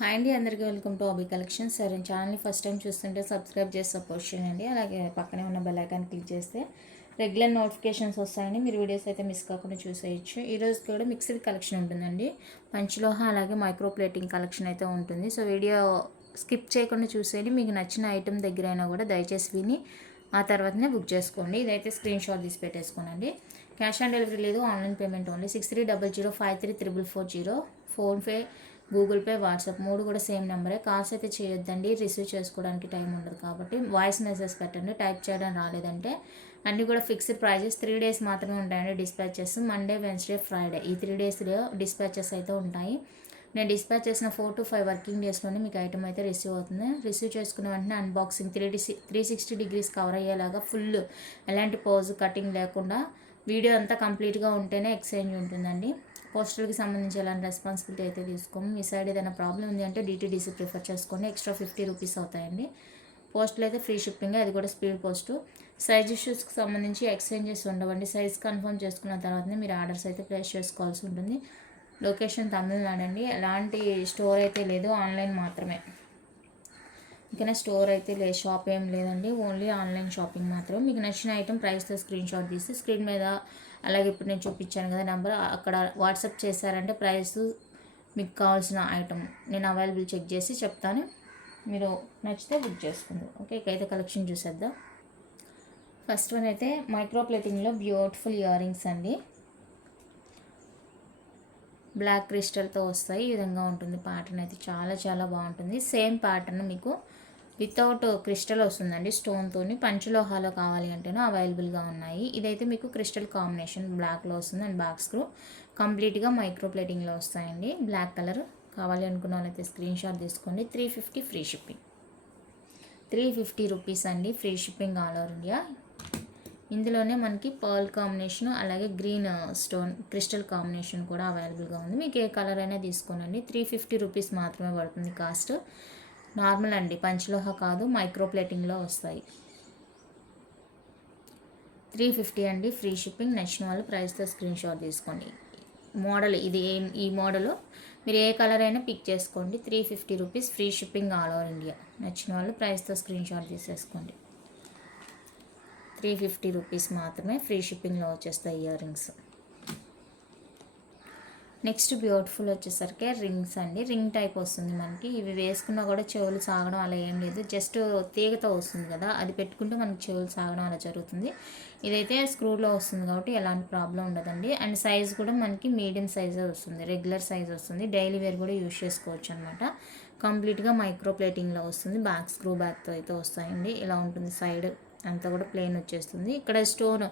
Hi అండి, అందరికీ welcome to ఆబీ collections. సరే, ఛానల్ని ఫస్ట్ టైం చూస్తుంటే సబ్స్క్రైబ్ చేసి సపోర్ట్ చేయండి. అలాగే పక్కనే ఉన్న బెల్ ఐకాన్ క్లిక్ చేస్తే రెగ్యులర్ నోటిఫికేషన్స్ వస్తాయండి. మీరు వీడియోస్ అయితే మిస్ కాకుండా చూసేయచ్చు. ఈరోజు కూడా మిక్స్డ్ కలెక్షన్ ఉంటుందండి. పంచలోహ అలాగే మైక్రో ప్లేటింగ్ కలెక్షన్ అయితే ఉంటుంది. సో వీడియో స్కిప్ చేయకుండా చూసేయండి. మీకు నచ్చిన ఐటెం దగ్గర అయినా కూడా దయచేసి విని ఆ తర్వాతనే బుక్ చేసుకోండి. ఇదైతే స్క్రీన్ షాట్ తీసి పెట్టేసుకోనండి. క్యాష్ ఆన్ డెలివరీ లేదు, online payment only. 6300533440 PhonePe, Google pay, WhatsApp 3 కూడా సేమ్ నెంబరే. కాల్స్ అయితే చేయొద్దండి, రిసీవ్ చేసుకోవడానికి టైం ఉండదు కాబట్టి వాయిస్ మెసేజ్ పెట్టండి. టైప్ చేయడం రాలేదంటే అన్నీ కూడా ఫిక్స్డ్ ప్రైజెస్. 3 డేస్ మాత్రమే ఉంటాయండి డిస్పాచెస్. మండే, వెన్స్డే, ఫ్రైడే ఈ 3 డేస్లో డిస్పాచెస్ అయితే ఉంటాయి. నేను డిస్పాచ్ చేసిన 4 to 5 వర్కింగ్ డేస్లోనే మీకు ఐటమ్ అయితే రిసీవ్ అవుతుంది. రిసీవ్ చేసుకున్న వెంటనే అన్బాక్సింగ్ 360 డిగ్రీస్ కవర్ అయ్యేలాగా ఫుల్ ఎలాంటి పోజ్ కటింగ్ లేకుండా వీడియో అంతా కంప్లీట్గా ఉంటేనే ఎక్స్చేంజ్ ఉంటుందండి. పోస్టర్కి సంబంధించి ఎలాంటి రెస్పాన్సిబిలిటీ అయితే తీసుకోము. మీ సైడ్ ఏదైనా ప్రాబ్లం ఉంది అంటే DTDC ప్రిఫర్ చేసుకోండి. ఎక్స్ట్రా 50 రూపీస్ అవుతాయండి. పోస్టులు అయితే ఫ్రీ షిప్పింగ్, అది కూడా స్పీడ్ పోస్టు. సైజ్ ఇష్యూస్కి సంబంధించి ఎక్స్చేంజెస్ ఉండవండి. సైజ్ కన్ఫర్మ్ చేసుకున్న తర్వాతనే మీరు ఆర్డర్స్ అయితే ప్లేస్ చేసుకోవాల్సి ఉంటుంది. లొకేషన్ తమిళనాడు అండి. ఎలాంటి స్టోర్ అయితే లేదు, ఆన్లైన్ మాత్రమే. ఇంకా స్టోర్ అయితే లేదు, షాప్ ఏం లేదండి, ఓన్లీ ఆన్లైన్ షాపింగ్ మాత్రం. మీకు నచ్చిన ఐటమ్ ప్రైస్తో స్క్రీన్ షాట్ తీసి స్క్రీన్ మీద, అలాగే ఇప్పుడు నేను చూపించాను కదా నెంబర్, అక్కడ వాట్సాప్ చేశారంటే ప్రైస్, మీకు కావాల్సిన ఐటమ్ నేను అవైలబుల్ చెక్ చేసి చెప్తాను. మీరు నచ్చితే బుక్ చేసుకుంది. ఓకే, ఇకైతే కలెక్షన్ చూసేద్దాం. ఫస్ట్ వన్ అయితే మైక్రో ప్లేటింగ్లో బ్యూటిఫుల్ ఇయర్ రింగ్స్ అండి. బ్లాక్ క్రిస్టల్తో వస్తాయి. ఈ విధంగా ఉంటుంది ప్యాటర్న్. అయితే చాలా చాలా బాగుంటుంది. సేమ్ ప్యాటర్న్ మీకు వితౌట్ క్రిస్టల్ వస్తుందండి, స్టోన్తో. పంచలోహాలో కావాలి అంటేనే అవైలబుల్గా ఉన్నాయి. ఇదైతే మీకు క్రిస్టల్ కాంబినేషన్ బ్లాక్లో వస్తుంది అండ్ బ్యాక్ స్క్రూ కంప్లీట్గా మైక్రో ప్లేటింగ్లో వస్తాయండి. బ్లాక్ కలర్ కావాలి అనుకున్న వాళ్ళైతే స్క్రీన్ షాట్ తీసుకోండి. 350 ఫ్రీ షిప్పింగ్. 350 రూపీస్ అండి, free shipping all over India. ఇందులోనే మనకి పర్ల్ కాంబినేషన్ అలాగే గ్రీన్ స్టోన్ క్రిస్టల్ కాంబినేషన్ కూడా అవైలబుల్గా ఉంది. మీకు ఏ కలర్ అయినా తీసుకోనండి. 350 రూపీస్ మాత్రమే పడుతుంది కాస్ట్. నార్మల్ అండి, పంచలోహ కాదు, మైక్రో ప్లేటింగ్లో వస్తాయి. 350 అండి, ఫ్రీ షిప్పింగ్. నచ్చిన వాళ్ళు ప్రైస్తో స్క్రీన్ షాట్ తీసుకోండి. మోడల్ ఇది, ఈ మోడల్ మీరు ఏ కలర్ అయినా పిక్ చేసుకోండి. 350 rupees, free shipping all over India. నచ్చిన వాళ్ళు ప్రైస్తో స్క్రీన్ షాట్ తీసేసుకోండి. 350 రూపీస్ మాత్రమే, ఫ్రీ షిప్పింగ్లో వచ్చేస్తాయి ఇయర్ రింగ్స్. నెక్స్ట్ బ్యూటిఫుల్ వచ్చేసరికి రింగ్స్ అండి. రింగ్ టైప్ వస్తుంది మనకి. ఇవి వేసుకున్నా కూడా చెవులు సాగడం అలా ఏం లేదు, జస్ట్ తీగతో వస్తుంది కదా, అది పెట్టుకుంటే మనకి చెవులు సాగడం అలా జరుగుతుంది. ఇదైతే స్క్రూలో వస్తుంది కాబట్టి ఎలాంటి ప్రాబ్లం ఉండదండి. అండ్ సైజ్ కూడా మనకి మీడియం సైజే వస్తుంది, రెగ్యులర్ సైజ్ వస్తుంది. డైలీ వేర్ కూడా యూజ్ చేసుకోవచ్చు అనమాట. కంప్లీట్గా మైక్రో ప్లేటింగ్లో వస్తుంది. బ్యాక్ స్క్రూ బ్యాక్తో అయితే వస్తాయండి. ఇలా ఉంటుంది. సైడ్ అంతా కూడా ప్లెయిన్ వచ్చేస్తుంది. ఇక్కడ స్టోన్,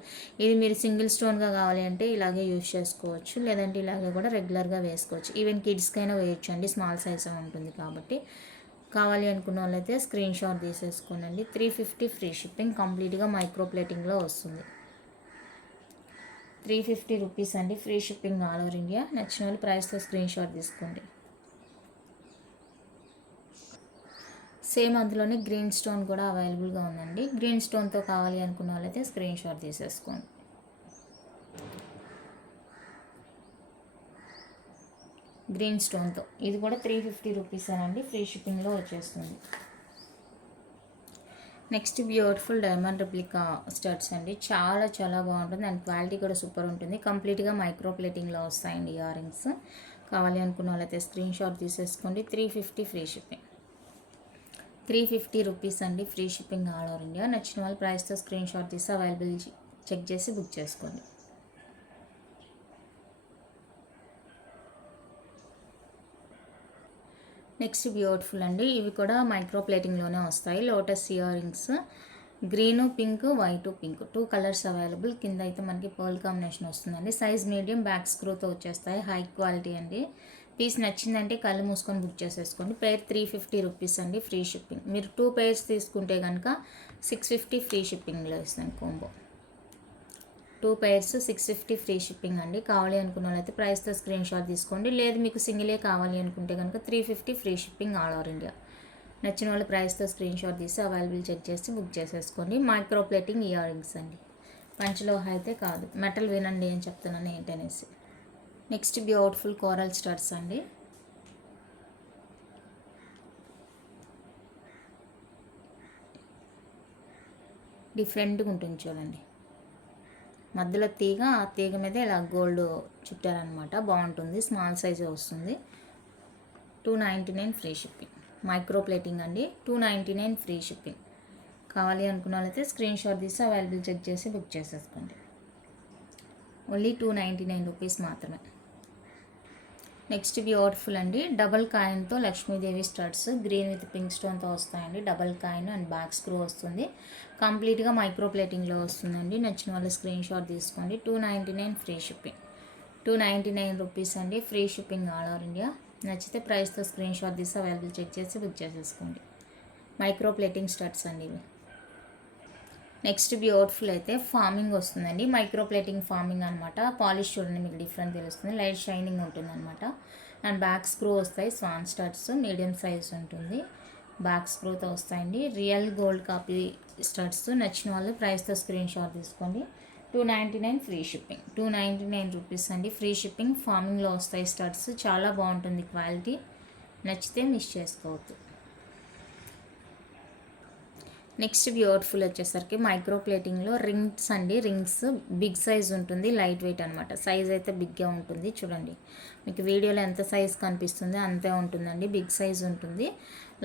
ఇది మీరు సింగిల్ స్టోన్గా కావాలి అంటే ఇలాగే యూజ్ చేసుకోవచ్చు, లేదంటే ఇలాగే కూడా రెగ్యులర్గా వేసుకోవచ్చు. ఈవెన్ కిడ్స్కైనా వేయచ్చు అండి, స్మాల్ సైజ్ ఉంటుంది కాబట్టి. కావాలి అనుకున్న వాళ్ళైతే స్క్రీన్ షాట్ తీసేసుకోనండి. 350 ఫ్రీ షిప్పింగ్, కంప్లీట్గా మైక్రో ప్లేటింగ్లో వస్తుంది. 350 రూపీస్ అండి, free shipping all over India. నచ్చిన వాళ్ళు ప్రైస్తో స్క్రీన్ షాట్ తీసుకోండి. సేమ్ అందులోనే గ్రీన్ స్టోన్ కూడా అవైలబుల్గా ఉందండి. గ్రీన్ స్టోన్తో కావాలి అనుకున్న వాళ్ళైతే స్క్రీన్ షాట్ తీసేసుకోండి. గ్రీన్ స్టోన్తో ఇది కూడా 350 రూపీస్ అండి, ఫ్రీ షిప్పింగ్లో వచ్చేస్తుంది. Next beautiful diamond replica studs అండి. చాలా చాలా బాగుంటుంది అండ్ క్వాలిటీ కూడా సూపర్ ఉంటుంది. కంప్లీట్గా మైక్రో ప్లేటింగ్లో వస్తాయండి ఇయర్ రింగ్స్. కావాలి అనుకున్న వాళ్ళైతే స్క్రీన్ షాట్ తీసేసుకోండి. 350 ఫ్రీ షిప్పింగ్. 350 రూపీస్ అండి, free shipping all over India. నచ్చిన వాళ్ళు ప్రైస్తో స్క్రీన్ షాట్ తీసి అవైలబుల్ చెక్ చేసి బుక్ చేసుకోండి. నెక్స్ట్ బ్యూటిఫుల్ అండి, ఇవి కూడా మైక్రో ప్లేటింగ్లోనే వస్తాయి. Lotus ear rings, green, pink, white, pink 2 colours available. కింద అయితే మనకి పర్ల్ కాంబినేషన్ వస్తుందండి. సైజ్ మీడియం, బ్యాక్ స్క్రూతో వచ్చేస్తాయి. హై క్వాలిటీ అండి. పీస్ నచ్చిందంటే కళ్ళు మూసుకొని బుక్ చేసేసుకోండి. పేర్ 350 రూపీస్ అండి, ఫ్రీ షిప్పింగ్. మీరు 2 పేర్స్ తీసుకుంటే కనుక 650 ఫ్రీ షిప్పింగ్లో ఇస్తాను కాంబో. 2 పేర్స్ 650 ఫ్రీ షిప్పింగ్ అండి. కావాలి అనుకున్న వాళ్ళైతే ప్రైస్తో స్క్రీన్ షాట్ తీసుకోండి. లేదు మీకు సింగిలే కావాలి అనుకుంటే కనుక 350 free shipping all over India. నచ్చిన వాళ్ళు ప్రైస్తో స్క్రీన్ షాట్ తీసి అవైలబుల్ చెక్ చేసి బుక్ చేసేసుకోండి. మైక్రో ప్లేటింగ్ ఇయర్ రింగ్స్ అండి, పంచలోహ అయితే కాదు. మెటల్ వినండి అని చెప్తున్నాను ఏంటనేసి. నెక్స్ట్ బ్యూటిఫుల్ కోరల్ స్టడ్స్ అండి. డిఫరెంట్గా ఉంటుంది చూడండి. మధ్యలో తీగ, ఆ తీగ మీద ఇలా గోల్డ్ చుట్టారనమాట. బాగుంటుంది, స్మాల్ సైజే వస్తుంది. 299 ఫ్రీ షిప్పింగ్. మైక్రో ప్లేటింగ్ అండి. 299 ఫ్రీ షిప్పింగ్. కావాలి అనుకున్న వాళ్ళైతే స్క్రీన్ షాట్ తీసి అవైలబుల్ చెక్ చేసి బుక్ చేసేసుకోండి. ఓన్లీ 299 రూపీస్ మాత్రమే. నెక్స్ట్ బ్యూటిఫుల్ అండి, డబల్ కాయిన్తో Lakshmidevi studs green with pink స్టోన్తో వస్తాయండి. Double coin and back screw వస్తుంది. కంప్లీట్గా మైక్రో ప్లేటింగ్లో వస్తుందండి. నచ్చిన వాళ్ళు స్క్రీన్ షాట్ తీసుకోండి. 299 ఫ్రీ షిప్పింగ్. 299 రూపీస్ అండి, free shipping all over India. నచ్చితే ప్రైస్తో స్క్రీన్ షాట్ తీసి అవైలబుల్ చెక్ చేసి బుక్ చేసేసుకోండి. మైక్రో ప్లేటింగ్ స్టడ్స్ అండి ఇవి. నెక్స్ట్ బ్యూటిఫుల్ అయితే ఫార్మింగ్ వస్తుందండి. మైక్రో ప్లేటింగ్ ఫార్మింగ్ అనమాట. పాలిష్ చూడండి, మీకు డిఫరెంట్ తెలుస్తుంది. లైట్ షైనింగ్ ఉంటుంది అనమాట. అండ్ బ్యాక్ స్క్రూ వస్తాయి. స్వాన్ స్టడ్స్ మీడియం సైజ్ ఉంటుంది. బ్యాక్ స్క్రూతో వస్తాయండి. Real gold copy studs. నచ్చిన వాళ్ళు ప్రైస్తో స్క్రీన్ షాట్ తీసుకోండి. 299 ఫ్రీ షిప్పింగ్. 299 రూపీస్ అండి, ఫ్రీ షిప్పింగ్. ఫార్మింగ్లో వస్తాయి స్టడ్స్. చాలా బాగుంటుంది క్వాలిటీ. నచ్చితే మిస్ చేసుకోవద్దు. నెక్స్ట్ బ్యూటిఫుల్ వచ్చేసరికి మైక్రో ప్లేటింగ్లో రింగ్స్ అండి. రింగ్స్ బిగ్ సైజ్ ఉంటుంది, లైట్ వెయిట్ అనమాట. సైజ్ అయితే బిగ్గా ఉంటుంది చూడండి. మీకు వీడియోలో ఎంత సైజ్ కనిపిస్తుందో అంతే ఉంటుందండి. బిగ్ సైజ్ ఉంటుంది,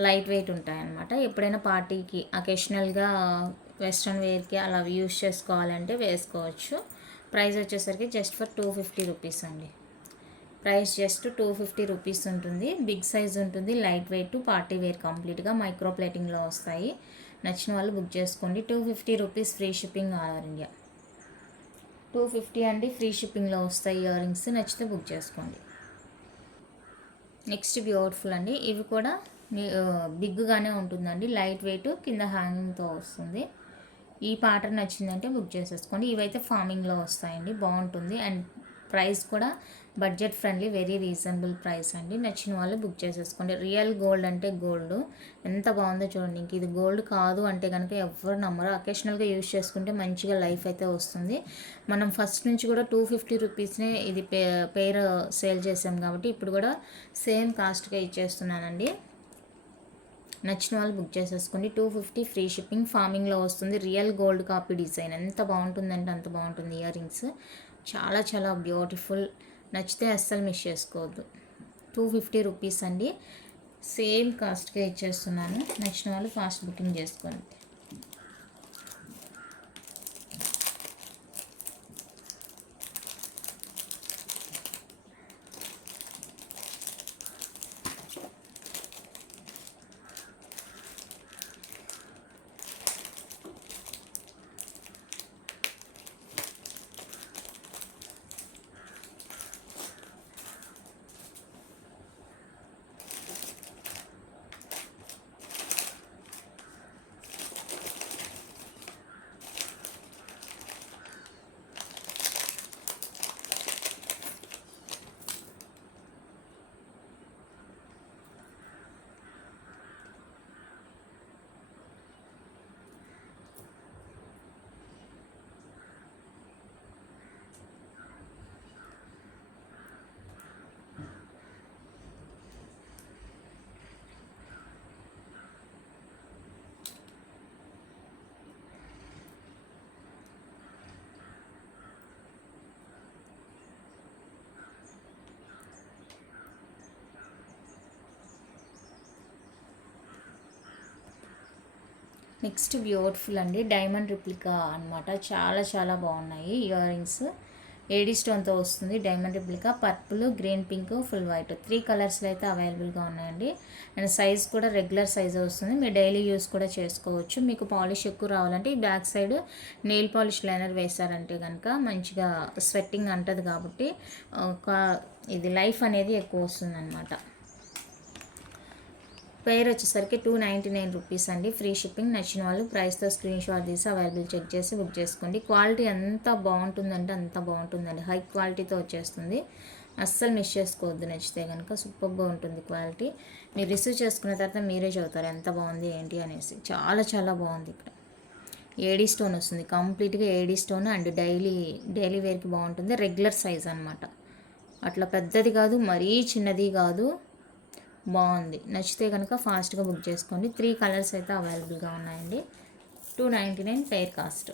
లైట్ వెయిట్ ఉంటాయన్నమాట. ఎప్పుడైనా పార్టీకి అకేషనల్గా వెస్ట్రన్ వేర్కి అలా యూస్ చేసుకోవాలంటే వేసుకోవచ్చు. ప్రైస్ వచ్చేసరికి జస్ట్ ఫర్ 250 రూపీస్ అండి. ప్రైస్ జస్ట్ 250 రూపీస్ ఉంటుంది. బిగ్ సైజ్ ఉంటుంది, లైట్ వెయిట్, పార్టీ వేర్. కంప్లీట్గా మైక్రో ప్లేటింగ్లో వస్తాయి. నచ్చిన వాళ్ళు బుక్ చేసుకోండి. 250 rupees free shipping all over India. 250 అండి, ఫ్రీ షిప్పింగ్లో వస్తాయి ఇయర్ రింగ్స్. నచ్చితే బుక్ చేసుకోండి. నెక్స్ట్ బ్యూటిఫుల్ అండి, ఇవి కూడా బిగ్గానే ఉంటుందండి. లైట్ వెయిట్, కింద హ్యాంగింగ్తో వస్తుంది. ఈ ప్యాటర్న్ నచ్చిందంటే బుక్ చేసేసుకోండి. ఇవైతే ఫార్మింగ్లో వస్తాయండి, బాగుంటుంది. అండ్ ప్రైస్ కూడా budget friendly, very reasonable price అండి. నచ్చిన వాళ్ళు బుక్ చేసేసుకోండి. రియల్ గోల్డ్ అంటే గోల్డ్ ఎంత బాగుందో చూడండి. ఇంక ఇది గోల్డ్ కాదు అంటే కనుక ఎవరు నమ్మరు. అకేషనల్గా యూజ్ చేసుకుంటే మంచిగా లైఫ్ అయితే వస్తుంది. మనం ఫస్ట్ నుంచి కూడా 250 రూపీస్నే ఇది పేర్ సేల్ చేసాం కాబట్టి ఇప్పుడు కూడా సేమ్ కాస్ట్గా ఇచ్చేస్తున్నానండి. నచ్చిన వాళ్ళు బుక్ చేసేసుకోండి. 250 ఫ్రీ షిప్పింగ్. ఫార్మింగ్లో వస్తుంది. Real gold copy design. ఎంత బాగుంటుందంటే అంత బాగుంటుంది. ఇయర్ రింగ్స్ చాలా చాలా బ్యూటిఫుల్. నచ్చితే అస్సలు మిస్ చేసుకోవద్దు. 250 రూపీస్ అండి, సేమ్ కాస్ట్గా ఇచ్చేస్తున్నాను. నచ్చిన వాళ్ళు ఫాస్ట్ బుకింగ్ చేసుకోండి. నెక్స్ట్ బ్యూటిఫుల్ అండి, డైమండ్ రిప్లికా అనమాట. చాలా చాలా బాగున్నాయి ఇయర్ రింగ్స్. ఏడీ స్టోన్తో వస్తుంది. Diamond replica purple, green, pink, full white 3 కలర్స్లో అయితే అవైలబుల్గా ఉన్నాయండి. అండ్ సైజ్ కూడా రెగ్యులర్ సైజ్ వస్తుంది. మీరు డైలీ యూస్ కూడా చేసుకోవచ్చు. మీకు పాలిష్ ఎక్కువ రావాలంటే ఈ back side nail polish liner వేసారంటే కనుక మంచిగా స్వెట్టింగ్ అంటది కాబట్టి ఇది లైఫ్ అనేది ఎక్కువ వస్తుంది అనమాట. పేర్ వచ్చేసరికి 299 రూపీస్ అండి, ఫ్రీ షిప్పింగ్. నచ్చిన వాళ్ళు ప్రైస్తో స్క్రీన్ షాట్ తీసి అవైలబుల్ చెక్ చేసి బుక్ చేసుకోండి. క్వాలిటీ ఎంత బాగుంటుందంటే అంత బాగుంటుందండి. హై క్వాలిటీతో వచ్చేస్తుంది. అస్సలు మిస్ చేసుకోవద్దు. నచ్చితే కనుక సూపర్గా ఉంటుంది క్వాలిటీ. మీరు రిసీవ్ చేసుకున్న తర్వాత మీరే చదువుతారు ఎంత బాగుంది ఏంటి అనేసి. చాలా చాలా బాగుంది. ఇక్కడ ఏడీ స్టోన్ వస్తుంది. కంప్లీట్గా ఏడీ స్టోన్ అండ్ డైలీ వేర్కి బాగుంటుంది. రెగ్యులర్ సైజ్ అనమాట. అట్లా పెద్దది కాదు, మరీ చిన్నది కాదు, బాగుంది. నచ్చితే కనుక ఫాస్ట్గా బుక్ చేసుకోండి. 3 కలర్స్ అయితే అవైలబుల్గా ఉన్నాయండి. 299 pair cost.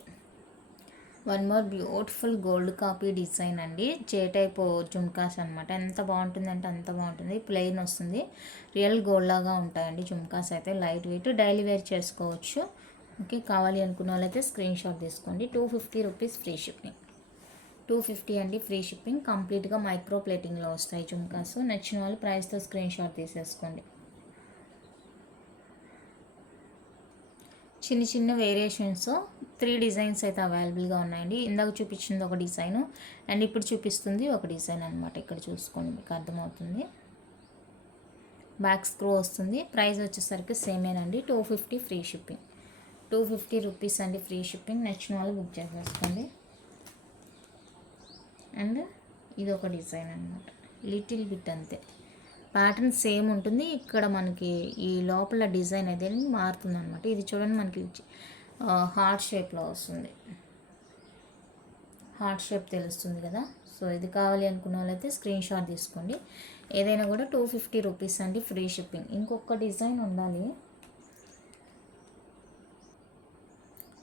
One more beautiful gold copy design అండి. జే టైప్ జుమ్కాస్ అనమాట. ఎంత బాగుంటుంది అంటే అంత బాగుంటుంది. ప్లెయిన్ వస్తుంది, రియల్ గోల్డ్ లాగా ఉంటాయండి జుమ్కాస్ అయితే. లైట్ వెయిట్, డైలీ వేర్ చేసుకోవచ్చు. ఓకే, కావాలి అనుకున్న వాళ్ళైతే స్క్రీన్ షాట్ తీసుకోండి. 250 రూపీస్ ఫ్రీ షిప్పింగ్. 250 అండి ఫ్రీ షిప్పింగ్. కంప్లీట్గా మైక్రో ప్లేటింగ్లో వస్తాయి జుమ్కాస్. నచ్చిన వాళ్ళు ప్రైస్తో స్క్రీన్ షాట్ తీసేసుకోండి. చిన్న చిన్న వేరియేషన్స్ 3 డిజైన్స్ అయితే అవైలబుల్గా ఉన్నాయండి. ఇందాక చూపించింది ఒక డిజైన్ అండ్ ఇప్పుడు చూపిస్తుంది ఒక డిజైన్ అనమాట. ఇక్కడ చూసుకోండి, మీకు అర్థమవుతుంది. బ్యాక్ స్క్రూ వస్తుంది. ప్రైస్ వచ్చేసరికి సేమేనండి. 250 ఫ్రీ షిప్పింగ్. 250 రూపీస్ అండి ఫ్రీ షిప్పింగ్. నచ్చిన వాళ్ళు బుక్ చేసేసుకోండి. అండ్ ఇది ఒక డిజైన్ అనమాట. లిటిల్ బిట్ అంతే, ప్యాటర్న్ సేమ్ ఉంటుంది. ఇక్కడ మనకి ఈ లోపల డిజైన్ అయితే మారుతుంది అనమాట. ఇది చూడండి, మనకి హార్ట్ షేప్లో వస్తుంది. హార్ట్ షేప్ తెలుస్తుంది కదా. సో ఇది కావాలి అనుకున్న వాళ్ళైతే స్క్రీన్ షాట్ తీసుకోండి. ఏదైనా కూడా 250 రూపీస్ అండి ఫ్రీ షిప్పింగ్. ఇంకొక డిజైన్ ఉండాలి.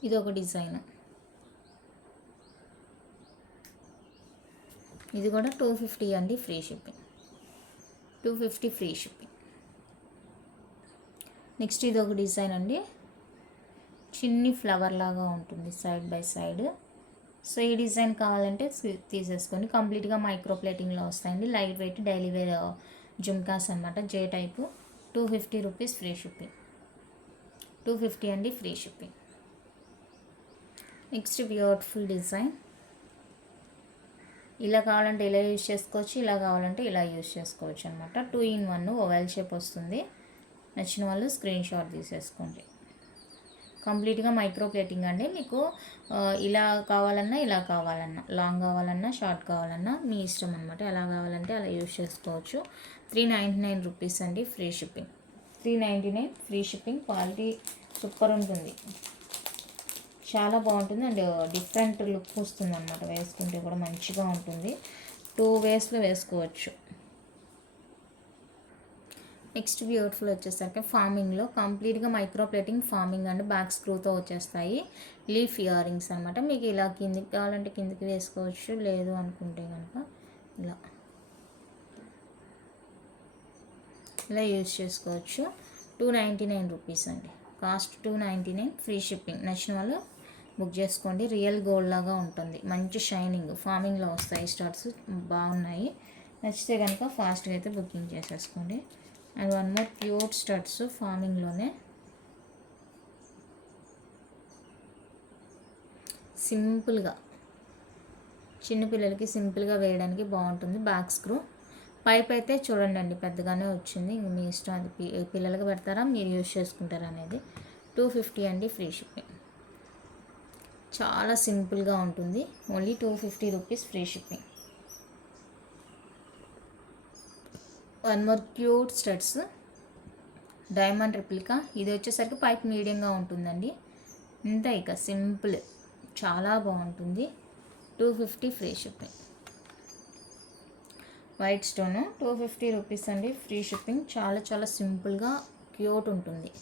ఇది ఒక డిజైన్, ఇది కూడా 250 అండి free shipping. 250 free shipping. Next ఇది ఒక డిజైన్ అండి. చిన్ని ఫ్లవర్ లాగా ఉంటుంది సైడ్ బై సైడ్. సో ఈ డిజైన్ కావాలంటే తీసేసుకోండి. కంప్లీట్గా మైక్రో ప్లేటింగ్లో వస్తాయండి. Light weight daily wear jhumkas అనమాట. జే టైపు. 250 rupees free shipping. 250 అండి free shipping. Next beautiful design. ఇలా కావాలంటే ఇలా యూజ్ చేసుకోవచ్చు, ఇలా కావాలంటే ఇలా యూజ్ చేసుకోవచ్చు అనమాట. 2 in 1 ఓవెల్ షేప్ వస్తుంది. నచ్చిన వాళ్ళు స్క్రీన్ షాట్ తీసేసుకోండి. కంప్లీట్గా మైక్రో ప్లేటింగ్ అండి. మీకు ఇలా కావాలన్నా ఇలా కావాలన్నా, లాంగ్ కావాలన్నా షార్ట్ కావాలన్నా మీ ఇష్టం అనమాట. ఎలా కావాలంటే అలా యూజ్ చేసుకోవచ్చు. 399 రూపీస్ అండి free shipping. 399 free shipping. Quality super ఉంటుంది, చాలా బాగుంటుంది అండ్ డిఫరెంట్ లుక్ వస్తుంది అనమాట. వేసుకుంటే కూడా మంచిగా ఉంటుంది. 2 వేస్లో వేసుకోవచ్చు. నెక్స్ట్ బ్యూటిఫుల్ వచ్చేసరికి ఫార్మింగ్లో కంప్లీట్గా micro plating, forming and back స్క్రూతో వచ్చేస్తాయి. లీఫ్ ఇయర్ రింగ్స్ అనమాట. మీకు ఇలా కిందికి కావాలంటే కిందికి వేసుకోవచ్చు, లేదు అనుకుంటే కనుక ఇలా యూజ్ చేసుకోవచ్చు. 299 రూపీస్ అండి కాస్ట్. 299 free shipping. నచ్చిన వాళ్ళు బుక్ చేసుకోండి. రియల్ గోల్డ్ లాగా ఉంటుంది, మంచి షైనింగ్. ఫార్మింగ్లో వస్తాయి స్టార్ట్స్, బాగున్నాయి. నచ్చితే కనుక ఫాస్ట్గా అయితే బుకింగ్ చేసేసుకోండి. And one more pure studs ఫార్మింగ్లోనే. సింపుల్గా చిన్నపిల్లలకి సింపుల్గా వేయడానికి బాగుంటుంది. Back screw. పైప్ అయితే చూడండి అండి, పెద్దగానే వచ్చింది. ఇంక మీ ఇష్టం, అది పిల్లలకి పెడతారా మీరు యూజ్ చేసుకుంటారా అనేది. 250 అండి ఫ్రీ షిప్పింగ్. చాలా సింపుల్గా ఉంటుంది. Only 250 rupees free shipping. One more cute studs diamond replica. ఇది వచ్చేసరికి పైప్ మీడియంగా ఉంటుందండి. ఇంత ఇక సింపుల్, చాలా బాగుంటుంది. 250 free shipping. White stone 250 rupees అండి ఫ్రీ షిప్పింగ్. చాలా చాలా సింపుల్గా క్యూట్ ఉంటుంది.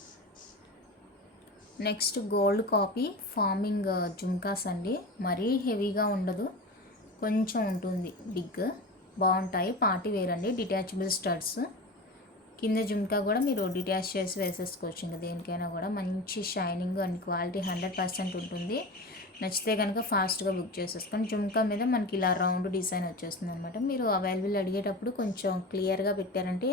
Next gold copy farming jhumkas అండి. మరీ హెవీగా ఉండదు, కొంచెం ఉంటుంది బిగ్. బాగుంటాయి, పార్టీ వేర్ అండి. Detachable studs. కింద జుమ్కా కూడా మీరు డిటాచ్ చేసి వేసేసుకోవచ్చు. ఇంకా దేనికైనా కూడా మంచి షైనింగ్ అండ్ క్వాలిటీ 100% ఉంటుంది. నచ్చితే కనుక ఫాస్ట్గా బుక్ చేసేసుకోండి. జుమ్కా మీద మనకి ఇలా రౌండ్ డిజైన్ వచ్చేస్తుంది అనమాట. మీరు అవైలబుల్ అడిగేటప్పుడు కొంచెం క్లియర్గా పెట్టారంటే,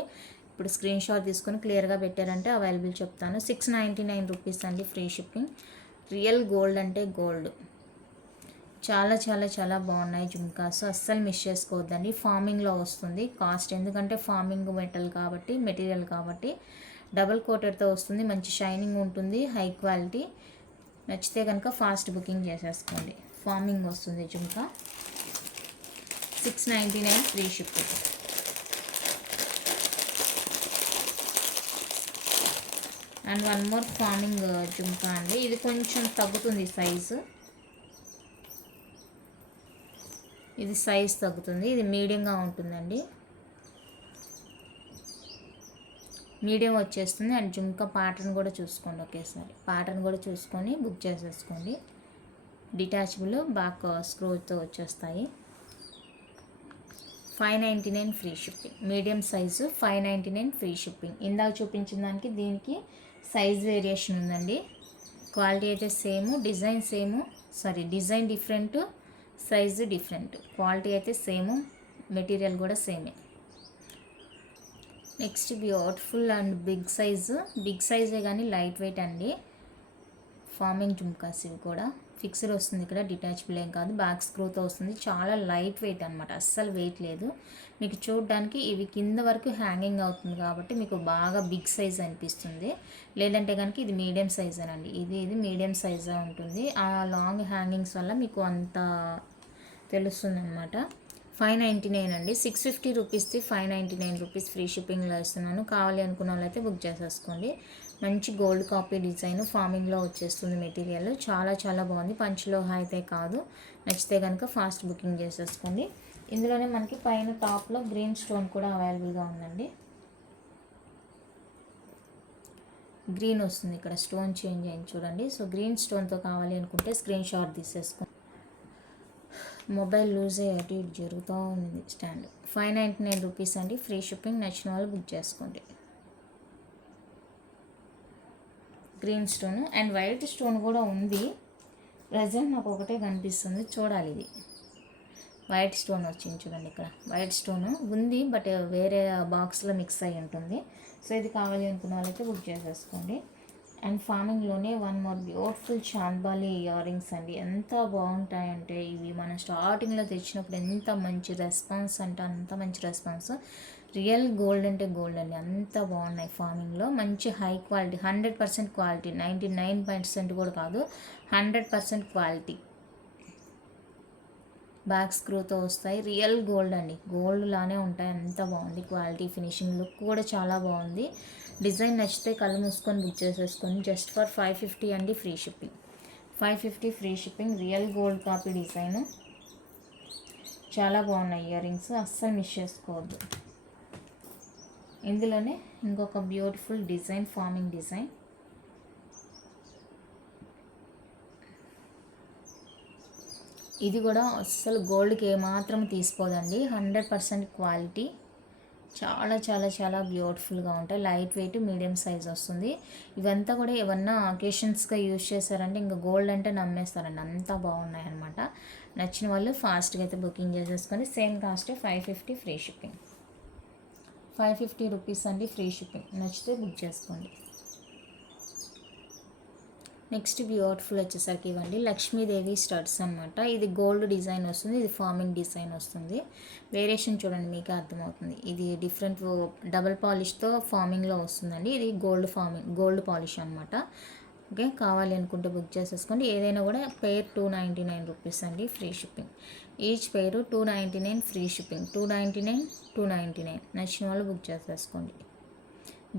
ఇప్పుడు స్క్రీన్ షాట్ తీసుకొని క్లియర్గా పెట్టారంటే అవైలబుల్ చెప్తాను. 699 రూపీస్ అండి ఫ్రీ షిప్పింగ్. రియల్ గోల్డ్ అంటే గోల్డ్. చాలా చాలా చాలా బాగున్నాయి జుమ్కాస్. అస్సలు మిస్ చేసుకోవద్దండి. ఫార్మింగ్లో వస్తుంది కాస్ట్, ఎందుకంటే ఫార్మింగ్ మెటీరియల్ కాబట్టి డబుల్ కోటెడ్తో వస్తుంది. మంచి షైనింగ్ ఉంటుంది, హై క్వాలిటీ. నచ్చితే కనుక ఫాస్ట్ బుకింగ్ చేసేసుకోండి. ఫార్మింగ్ వస్తుంది jhumka. 699 free shipping. And one more farming jhumka అండి. ఇది కొంచెం తగ్గుతుంది సైజు, ఇది సైజ్ తగ్గుతుంది. ఇది మీడియంగా ఉంటుందండి. మీడియం వచ్చేస్తుంది. అండ్ జుంకా ప్యాటర్న్ కూడా చూసుకోండి, ఒకేసారి ప్యాటర్న్ కూడా చూసుకొని బుక్ చేసేసుకోండి. డిటాచబుల్ బ్యాక్ స్క్రూతో వచ్చేస్తాయి. 599 free shipping. Medium size 599 free shipping. ఇందాక చూపించిన దానికి దీనికి సైజ్ వేరియేషన్ ఉందండి. క్వాలిటీ అయితే same, design same, design different, size different. Quality అయితే సేమ్, మెటీరియల్ కూడా సేమే. నెక్స్ట్ బ్యూటిఫుల్ అండ్ బిగ్ సైజే కానీ లైట్ వెయిట్ అండి. ఫార్మింగ్ జుమ్కాస్ ఇవి కూడా ఫిక్స్డ్ వస్తుంది. ఇక్కడ డిటాచబుల్ ఏం కాదు, బ్యాక్ స్క్రూతో వస్తుంది. చాలా లైట్ వెయిట్ అనమాట, అస్సలు వెయిట్ లేదు. మీకు చూడడానికి ఇవి కింద వరకు హ్యాంగింగ్ అవుతుంది కాబట్టి మీకు బాగా బిగ్ సైజ్ అనిపిస్తుంది. లేదంటే కనుక ఇది మీడియం సైజ్ అనండి. ఇది మీడియం సైజే ఉంటుంది. ఆ లాంగ్ హ్యాంగింగ్స్ వల్ల మీకు అంత తెలుస్తుంది అనమాట. 599 అండి. 650 రూపీస్ది 599 రూపీస్ ఫ్రీ షిప్పింగ్లో ఇస్తున్నాను. కావాలి అనుకున్న వాళ్ళైతే బుక్ చేసేసుకోండి. మంచి గోల్డ్ కాపీ డిజైన్ ఫార్మింగ్లో వచ్చేస్తుంది. మెటీరియల్ చాలా చాలా బాగుంది. పంచలోహ అయితే కాదు. నచ్చితే కనుక ఫాస్ట్ బుకింగ్ చేసేసుకోండి. ఇందులోనే మనకి పైన టాప్లో గ్రీన్ స్టోన్ కూడా అవైలబుల్గా ఉందండి. గ్రీన్ వస్తుంది, ఇక్కడ స్టోన్ చేంజ్ అయింది చూడండి. సో గ్రీన్ స్టోన్తో కావాలి అనుకుంటే స్క్రీన్ షాట్ తీసేసుకోండి. మొబైల్ లూజ్ అయ్యి అటు ఇటు జరుగుతూ ఉంది స్టాండ్. 599 రూపీస్ అండి, ఫ్రీ షిప్పింగ్. నచ్చిన వాళ్ళు బుక్ చేసుకోండి. Green stone and white stone కూడా ఉంది. ప్రజెంట్ నాకు ఒకటే కనిపిస్తుంది, చూడాలి. ఇది వైట్ స్టోన్ వచ్చింది చూడండి, ఇక్కడ వైట్ స్టోన్ ఉంది, బట్ వేరే బాక్స్లో మిక్స్ అయ్యి ఉంటుంది. సో ఇది కావాలి అనుకున్న వాళ్ళైతే బుక్ చేసేసుకోండి. అండ్ ఫార్మింగ్లోనే one more beautiful chandbali ear rings అండి. ఎంత బాగుంటాయంటే ఇవి మనం స్టార్టింగ్లో తెచ్చినప్పుడు ఎంత మంచి రెస్పాన్స్ అంటే అంత మంచి రెస్పాన్స్. రియల్ గోల్డ్ అంటే గోల్డ్ అండి, అంత బాగున్నాయి. ఫార్మింగ్లో మంచి హై క్వాలిటీ, 100% క్వాలిటీ, 99% కూడా కాదు, 100% క్వాలిటీ. బ్యాక్ స్క్రూతో వస్తాయి. రియల్ గోల్డ్ అండి, గోల్డ్ లానే ఉంటాయి. అంత బాగుంది క్వాలిటీ, ఫినిషింగ్, లుక్ కూడా చాలా బాగుంది. డిజైన్ నచ్చితే కళ్ళు మూసుకొని బుక్ చేసేసుకొని జస్ట్ ఫర్ 550 అండి, free shipping. 550 free shipping. Real gold copy design, చాలా బాగున్నాయి ఇయర్ రింగ్స్, అస్సలు మిస్ చేసుకోవద్దు. ఇందులోనే ఇంకొక బ్యూటిఫుల్ డిజైన్, ఫార్మింగ్ డిజైన్. ఇది కూడా అస్సలు గోల్డ్కి ఏమాత్రం తీసుకోదండి, 100% క్వాలిటీ. చాలా చాలా చాలా బ్యూటిఫుల్గా ఉంటాయి. లైట్ వెయిట్, మీడియం సైజ్ వస్తుంది. ఇవంతా కూడా ఏమన్నా అకేషన్స్గా యూజ్ చేశారంటే ఇంకా గోల్డ్ అంటే నమ్మేస్తారండి, అంతా బాగున్నాయి అన్నమాట. నచ్చిన వాళ్ళు ఫాస్ట్గా అయితే బుకింగ్ చేసేసుకొని same cost 550 free shipping. 550 rupees అండి, ఫ్రీ షిప్పింగ్. నచ్చితే బుక్ చేసుకోండి. నెక్స్ట్ బ్యూటిఫుల్ వచ్చేసరికి ఇవ్వండి లక్ష్మీదేవి స్టడ్స్ అనమాట. ఇది గోల్డ్ డిజైన్ వస్తుంది, ఇది ఫార్మింగ్ డిజైన్ వస్తుంది. వేరియేషన్ చూడండి మీకే అర్థమవుతుంది. ఇది డిఫరెంట్ డబల్ పాలిష్తో ఫార్మింగ్లో వస్తుందండి. ఇది గోల్డ్ పాలిష్ అనమాట. ఓకే, కావాలి అనుకుంటే బుక్ చేసేసుకోండి. ఏదైనా కూడా పేర్ 299 రూపీస్ అండి, ఫ్రీ షిప్పింగ్. ఈచ్ పేరు 299 ఫ్రీ షిప్పింగ్. 299 నచ్చిన వాళ్ళు బుక్ చేసేసుకోండి.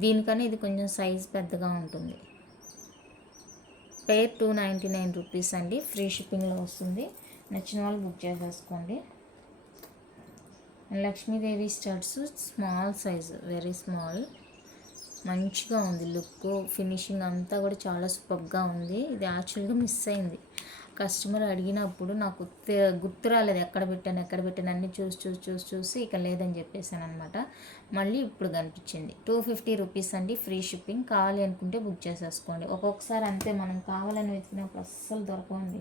దీనికన్నా ఇది కొంచెం సైజ్ పెద్దగా ఉంటుంది. పేర్ 299 రూపీస్ అండి, ఫ్రీ షిప్పింగ్లో వస్తుంది. నచ్చిన వాళ్ళు బుక్ చేసేసుకోండి. Lakshmidevi studs small size, very small, మంచిగా ఉంది. లుక్, ఫినిషింగ్ అంతా కూడా చాలా సూపర్గా ఉంది. ఇది యాక్చువల్గా మిస్ అయింది. కస్టమర్ అడిగినప్పుడు నాకు గుర్తు రాలేదు, ఎక్కడ పెట్టాను అన్నీ చూసి ఇక లేదని చెప్పేసాను అనమాట. మళ్ళీ ఇప్పుడు కనిపించింది. 250 రూపీస్ అండి, ఫ్రీ షిప్పింగ్. కావాలి అనుకుంటే బుక్ చేసేసుకోండి. ఒక్కొక్కసారి అంతే, మనం కావాలని వెతికినప్పుడు అస్సలు దొరకండి.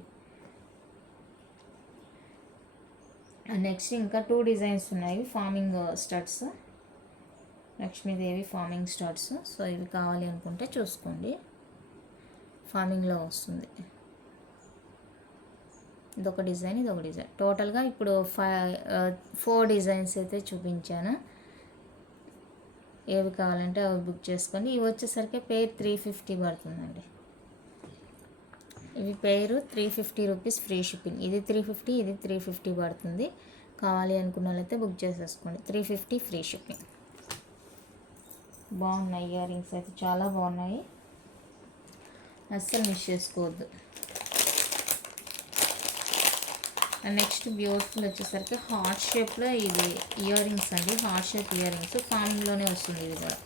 నెక్స్ట్ ఇంకా 2 డిజైన్స్ ఉన్నాయి, farming studs, Lakshmidevi farming studs. So ఇవి కావాలి అనుకుంటే చూసుకోండి, ఫార్మింగ్లో వస్తుంది. ఇదొక డిజైన్. టోటల్గా ఇప్పుడు 4 డిజైన్స్ అయితే చూపించాను. ఏవి కావాలంటే అవి బుక్ చేసుకోండి. ఇవి వచ్చేసరికి పేర్ 350 పడుతుందండి. ఇవి పేరు 350 రూపీస్, ఫ్రీ షిప్పింగ్. ఇది 350, ఇది 350 పడుతుంది. కావాలి అనుకున్న వాళ్ళైతే బుక్ చేసేసుకోండి. 350 ఫ్రీ షిప్పింగ్. బాగున్నాయి ఇయర్ రింగ్స్ అయితే, చాలా బాగున్నాయి, అస్సలు మిస్ చేసుకోవద్దు. నెక్స్ట్ బ్యూటిఫుల్ వచ్చేసరికి హార్ట్ షేప్లో ఇది ఇయర్ రింగ్స్ అండి. హార్ట్ షేప్ ఇయర్ రింగ్స్, ఫార్మింగ్లోనే వస్తుంది. ఇది కూడా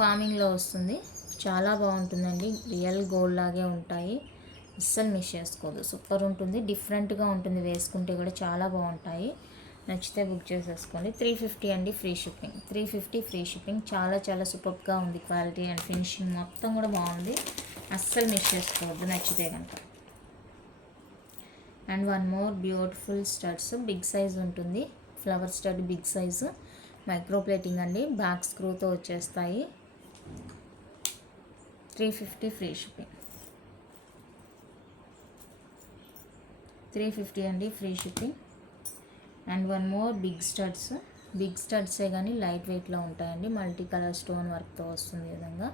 ఫార్మింగ్లో వస్తుంది. చాలా బాగుంటుందండి, రియల్ గోల్డ్ లాగే ఉంటాయి, అస్సలు మిస్ చేసుకోదు. సూపర్ ఉంటుంది, డిఫరెంట్గా ఉంటుంది, వేసుకుంటే కూడా చాలా బాగుంటాయి. నచ్చితే బుక్ చేసేసుకోండి. 350 అండి ఫ్రీ షిప్పింగ్. 350 free shipping. చాలా చాలా సూపర్గా ఉంది, క్వాలిటీ అండ్ ఫినిషింగ్ మొత్తం కూడా బాగుంది, అస్సలు మిస్ చేసుకోవద్దు నచ్చితే కనుక. And one more beautiful studs, big size ఉంటుంది, flower stud big size, micro plating అండి, బ్యాక్ స్క్రూతో వచ్చేస్తాయి. 350 ఫ్రీ షిప్పింగ్. 350 అండి free shipping. And one more big studs, big స్టడ్సే కానీ లైట్ వెయిట్లో ఉంటాయండి, మల్టీ కలర్ స్టోన్ వర్క్తో వస్తుంది. ఈ విధంగా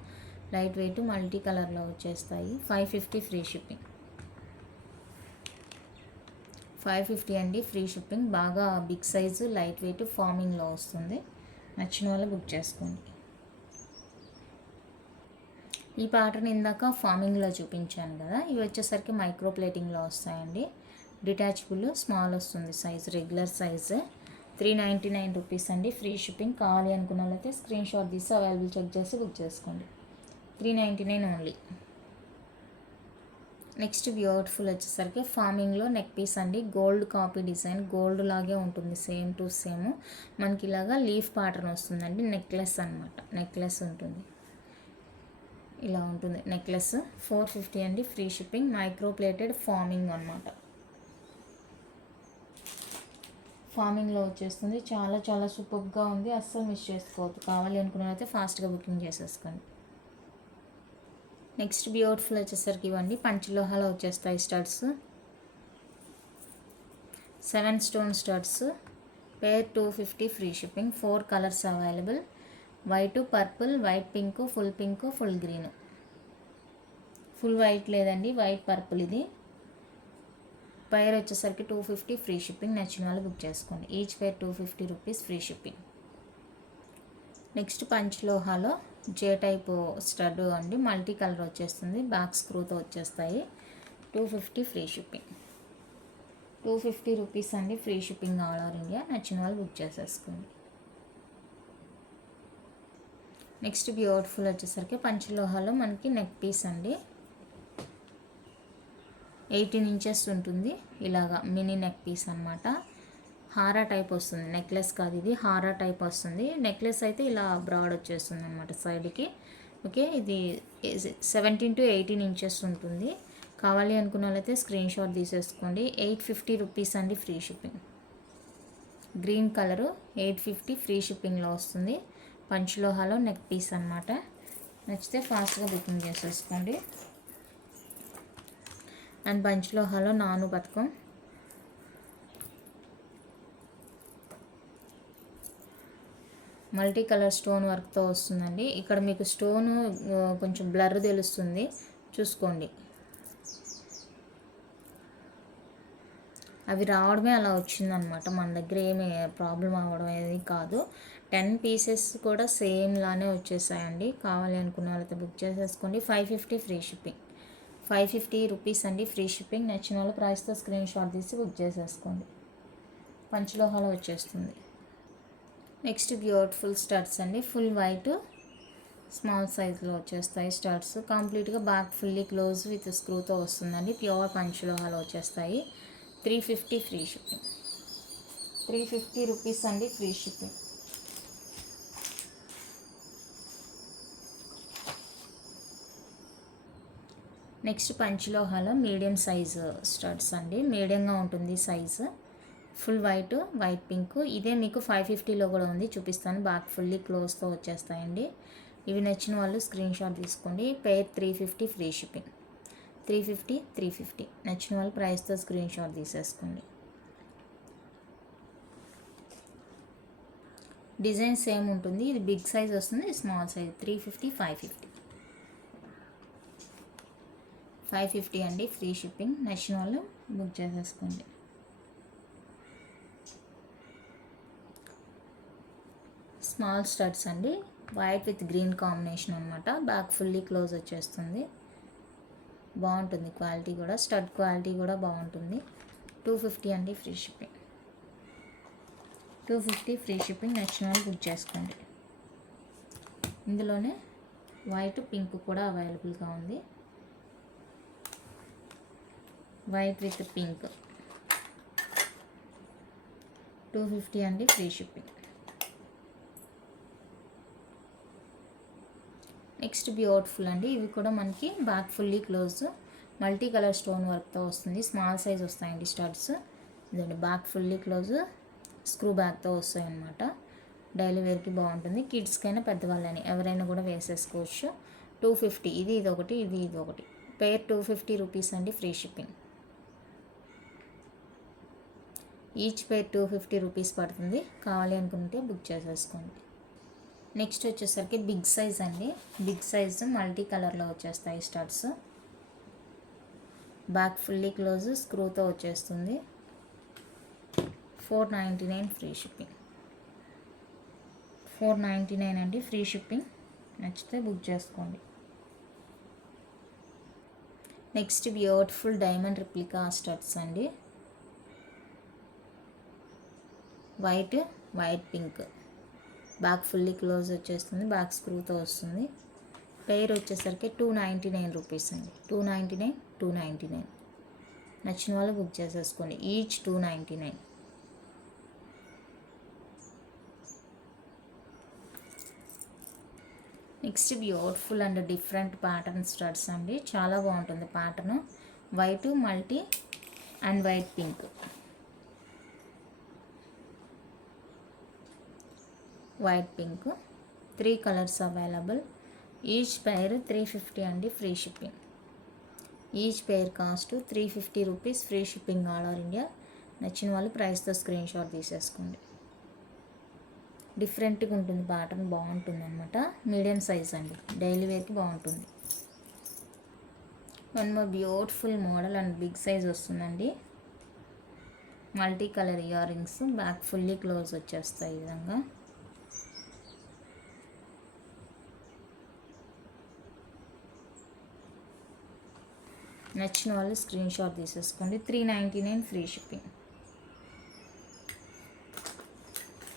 లైట్ వెయిట్ మల్టీ కలర్లో వచ్చేస్తాయి. 550 ఫ్రీ షిప్పింగ్. 550 అండి ఫ్రీ షిప్పింగ్. బాగా బిగ్ సైజు, లైట్ వెయిట్, ఫార్మింగ్లో వస్తుంది. నచ్చిన వాళ్ళు బుక్ చేసుకోండి. ఈ ప్యాటర్న్ ఇందాక ఫార్మింగ్లో చూపించాను కదా, ఇవి వచ్చేసరికి మైక్రో ప్లేటింగ్లో వస్తాయండి. డిటాచబుల్, స్మాల్ వస్తుంది సైజ్, రెగ్యులర్ సైజ్. 399 రూపీస్ అండి ఫ్రీ షిప్పింగ్. కావాలి అనుకున్న వాళ్ళైతే స్క్రీన్ షాట్ తీసి అవైలబుల్ చెక్ చేసి బుక్ చేసుకోండి. 399 ఓన్లీ. నెక్స్ట్ బ్యూటిఫుల్ వచ్చేసరికి ఫార్మింగ్లో నెక్ పీస్ అండి, గోల్డ్ కాపీ డిజైన్, గోల్డ్ లాగే ఉంటుంది, సేమ్ టు సేమ్. మనకి ఇలాగా లీఫ్ ప్యాటర్న్ వస్తుందండి, నెక్లెస్ అనమాట, నెక్లెస్ ఉంటుంది, ఇలా ఉంటుంది నెక్లెస్. 450 అండి free shipping. Micro plated farming అనమాట, ఫార్మింగ్లో వచ్చేస్తుంది. చాలా చాలా సూపర్గా ఉంది, అస్సలు మిస్ చేసుకోవద్దు. కావాలి అనుకున్న అయితే ఫాస్ట్గా బుకింగ్ చేసేసుకోండి. నెక్స్ట్ బ్యూటిఫుల్ వచ్చేసరికి ఇవ్వండి, పంచలోహాలో వచ్చేస్తాయి studs, 7 stone studs, pair 250 free shipping. 4 colours available, white, purple, white pink, full pink, full green. Full white లేదండి, వైట్ పర్పుల్ ఇది. పైర్ వచ్చేసరికి 250 ఫ్రీ షిప్పింగ్. నచ్చిన వాళ్ళు బుక్ చేసుకోండి. Each pair 250 rupees free shipping. Next పంచలోహాలో జే టైప్ స్టడ్ అండి, multi colour వచ్చేస్తుంది, back స్క్రూతో వచ్చేస్తాయి. 250 ఫ్రీ షిప్పింగ్. 250 రూపీస్ అండి free shipping all over India. నచ్చిన వాళ్ళు బుక్ చేసేసుకోండి. నెక్స్ట్ బ్యూటిఫుల్ వచ్చేసరికి పంచలోహాలో మనకి నెక్ పీస్ అండి, 18 ఇంచెస్ ఉంటుంది, ఇలాగా మినీ నెక్ పీస్ అనమాట. హారా టైప్ వస్తుంది, నెక్లెస్ కాదు ఇది, హారా టైప్ వస్తుంది. నెక్లెస్ అయితే ఇలా బ్రాడ్ వచ్చేస్తుంది అనమాట సైడ్కి. ఓకే, ఇది 17 to 18 ఇంచెస్ ఉంటుంది. కావాలి అనుకున్న వాళ్ళైతే స్క్రీన్ షాట్ తీసేసుకోండి. 850 రూపీస్ అండి free shipping. Green colour 850 free షిప్పింగ్లో వస్తుంది. పంచలోహాలో నెక్ పీస్ అనమాట. నచ్చితే ఫాస్ట్గా బుకింగ్ చేసేసుకోండి. అండ్ పంచలోహాలో నాను పథకం, మల్టీ కలర్ స్టోన్ వర్క్తో వస్తుందండి. ఇక్కడ మీకు స్టోను కొంచెం బ్లర్ తెలుస్తుంది, చూసుకోండి. అవి రావడమే అలా వచ్చిందనమాట, మన దగ్గర ఏమి ప్రాబ్లం అవ్వడం అనేది కాదు. 10 పీసెస్ కూడా సేమ్ లానే వచ్చేసాయండి. కావాలి అనుకున్న వాళ్ళతో బుక్ చేసేసుకోండి. 550 ఫ్రీ షిప్పింగ్. 550 రూపీస్ అండి ఫ్రీ షిప్పింగ్. నచ్చిన వాళ్ళ ప్రైస్తో స్క్రీన్ షాట్ తీసి బుక్ చేసేసుకోండి. పంచలోహాలో వచ్చేస్తుంది. నెక్స్ట్ బ్యూటిఫుల్ స్టడ్స్ అండి, ఫుల్ వైట్, స్మాల్ సైజ్లో వచ్చేస్తాయి స్టడ్స్. కంప్లీట్గా బ్యాక్ ఫుల్లీ క్లోజ్ విత్ స్క్రూతో వస్తుందండి, ప్యూర్ పంచలోహాలో వచ్చేస్తాయి. 350 ఫ్రీ షిప్పింగ్. 350 రూపీస్ అండి ఫ్రీ షిప్పింగ్. నెక్స్ట్ పంచలోహాలో మీడియం సైజు స్టడ్స్ అండి, మీడియంగా ఉంటుంది size. Full white, white pink. ఇదే మీకు 550లో కూడా ఉంది, చూపిస్తాను. బ్యాక్ ఫుల్లీ క్లోజ్తో వచ్చేస్తాయండి. ఇవి నచ్చిన వాళ్ళు స్క్రీన్ షాట్ తీసుకోండి. పేర్ 350 ఫ్రీ షిప్పింగ్. 350, 350. నచ్చిన వాళ్ళు ప్రైస్తో స్క్రీన్ షాట్ తీసేసుకోండి. డిజైన్ సేమ్ ఉంటుంది, ఇది బిగ్ సైజ్ వస్తుంది, స్మాల్ సైజ్. 350, 550. 550 అండి ఫ్రీ షిప్పింగ్. నచ్చిన వాళ్ళు బుక్ చేసేసుకోండి. స్మాల్ స్టడ్స్ అండి, వైట్ విత్ గ్రీన్ కాంబినేషన్ అనమాట. బ్యాక్ ఫుల్లీ క్లోజ్ వచ్చేస్తుంది, బాగుంటుంది క్వాలిటీ కూడా, స్టడ్ క్వాలిటీ కూడా బాగుంటుంది. 250 అండి ఫ్రీ షిప్పింగ్. 250 free shipping. నచ్చిన వాళ్ళు బుక్ చేసుకోండి. ఇందులోనే వైట్ పింక్ కూడా అవైలబుల్గా ఉంది. వైట్ విత్ పింక్ 250 అండి, ఫ్రీ షిప్పింగ్. నెక్స్ట్ బ్యూటిఫుల్ అండి, ఇవి కూడా మనకి back fully close multi colour stone వర్క్తో వస్తుంది. స్మాల్ సైజ్ వస్తాయండి స్టడ్స్. ఇదండి బ్యాక్ ఫుల్లీ క్లోజ్ స్క్రూ బ్యాగ్తో వస్తాయి అన్నమాట. డైలీ వేర్కి బాగుంటుంది. కిడ్స్కైనా పెద్దవాళ్ళని ఎవరైనా కూడా వేసేసుకోవచ్చు. 250 ఇది ఒకటి, ఇది ఒకటి. పేర్ 250 రూపీస్ అండి, free shipping. Each pair 250 rupees పడుతుంది. కావాలి అనుకుంటే బుక్ చేసేసుకోండి. నెక్స్ట్ వచ్చేసరికి బిగ్ సైజ్ అండి. బిగ్ సైజ్ మల్టీ కలర్లో వచ్చేస్తాయి స్టడ్స్. బ్యాక్ ఫుల్లీ క్లోజ్ స్క్రూతో వచ్చేస్తుంది. 499 ఫ్రీ షిప్పింగ్. 499 అండి, ఫ్రీ షిప్పింగ్. నచ్చితే బుక్ చేసుకోండి. Next beautiful diamond replica studs అండి. White pink back fully close వచ్చేస్తుంది. బ్యాక్ స్క్రూతో వస్తుంది. పేర్ వచ్చేసరికి 299 రూపీస్ అండి. 299 నచ్చిన వాళ్ళు బుక్ చేసేసుకోండి. Each 299. Next beautiful and different pattern studs అండి. చాలా బాగుంటుంది pattern. White multi and white pink. White pink 3 colours available. Each పేర్ 350 అండి, ఫ్రీ షిప్పింగ్. ఈచ్ పేర్ cost 350 rupees, free shipping all over India. నచ్చిన వాళ్ళు ప్రైస్తో స్క్రీన్ షాట్ తీసేసుకోండి. డిఫరెంట్గా ఉంటుంది ప్యాటర్న్, బాగుంటుంది అనమాట. మీడియం సైజ్ అండి, డైలీ వేర్కి బాగుంటుంది. One more beautiful model and big size వస్తుందండి. Multi colour earrings back fully close వచ్చేస్తాయి ఈ విధంగా. నచ్చిన వాళ్ళు స్క్రీన్ షాట్ తీసేసుకోండి. 399 ఫ్రీ షిప్పింగ్.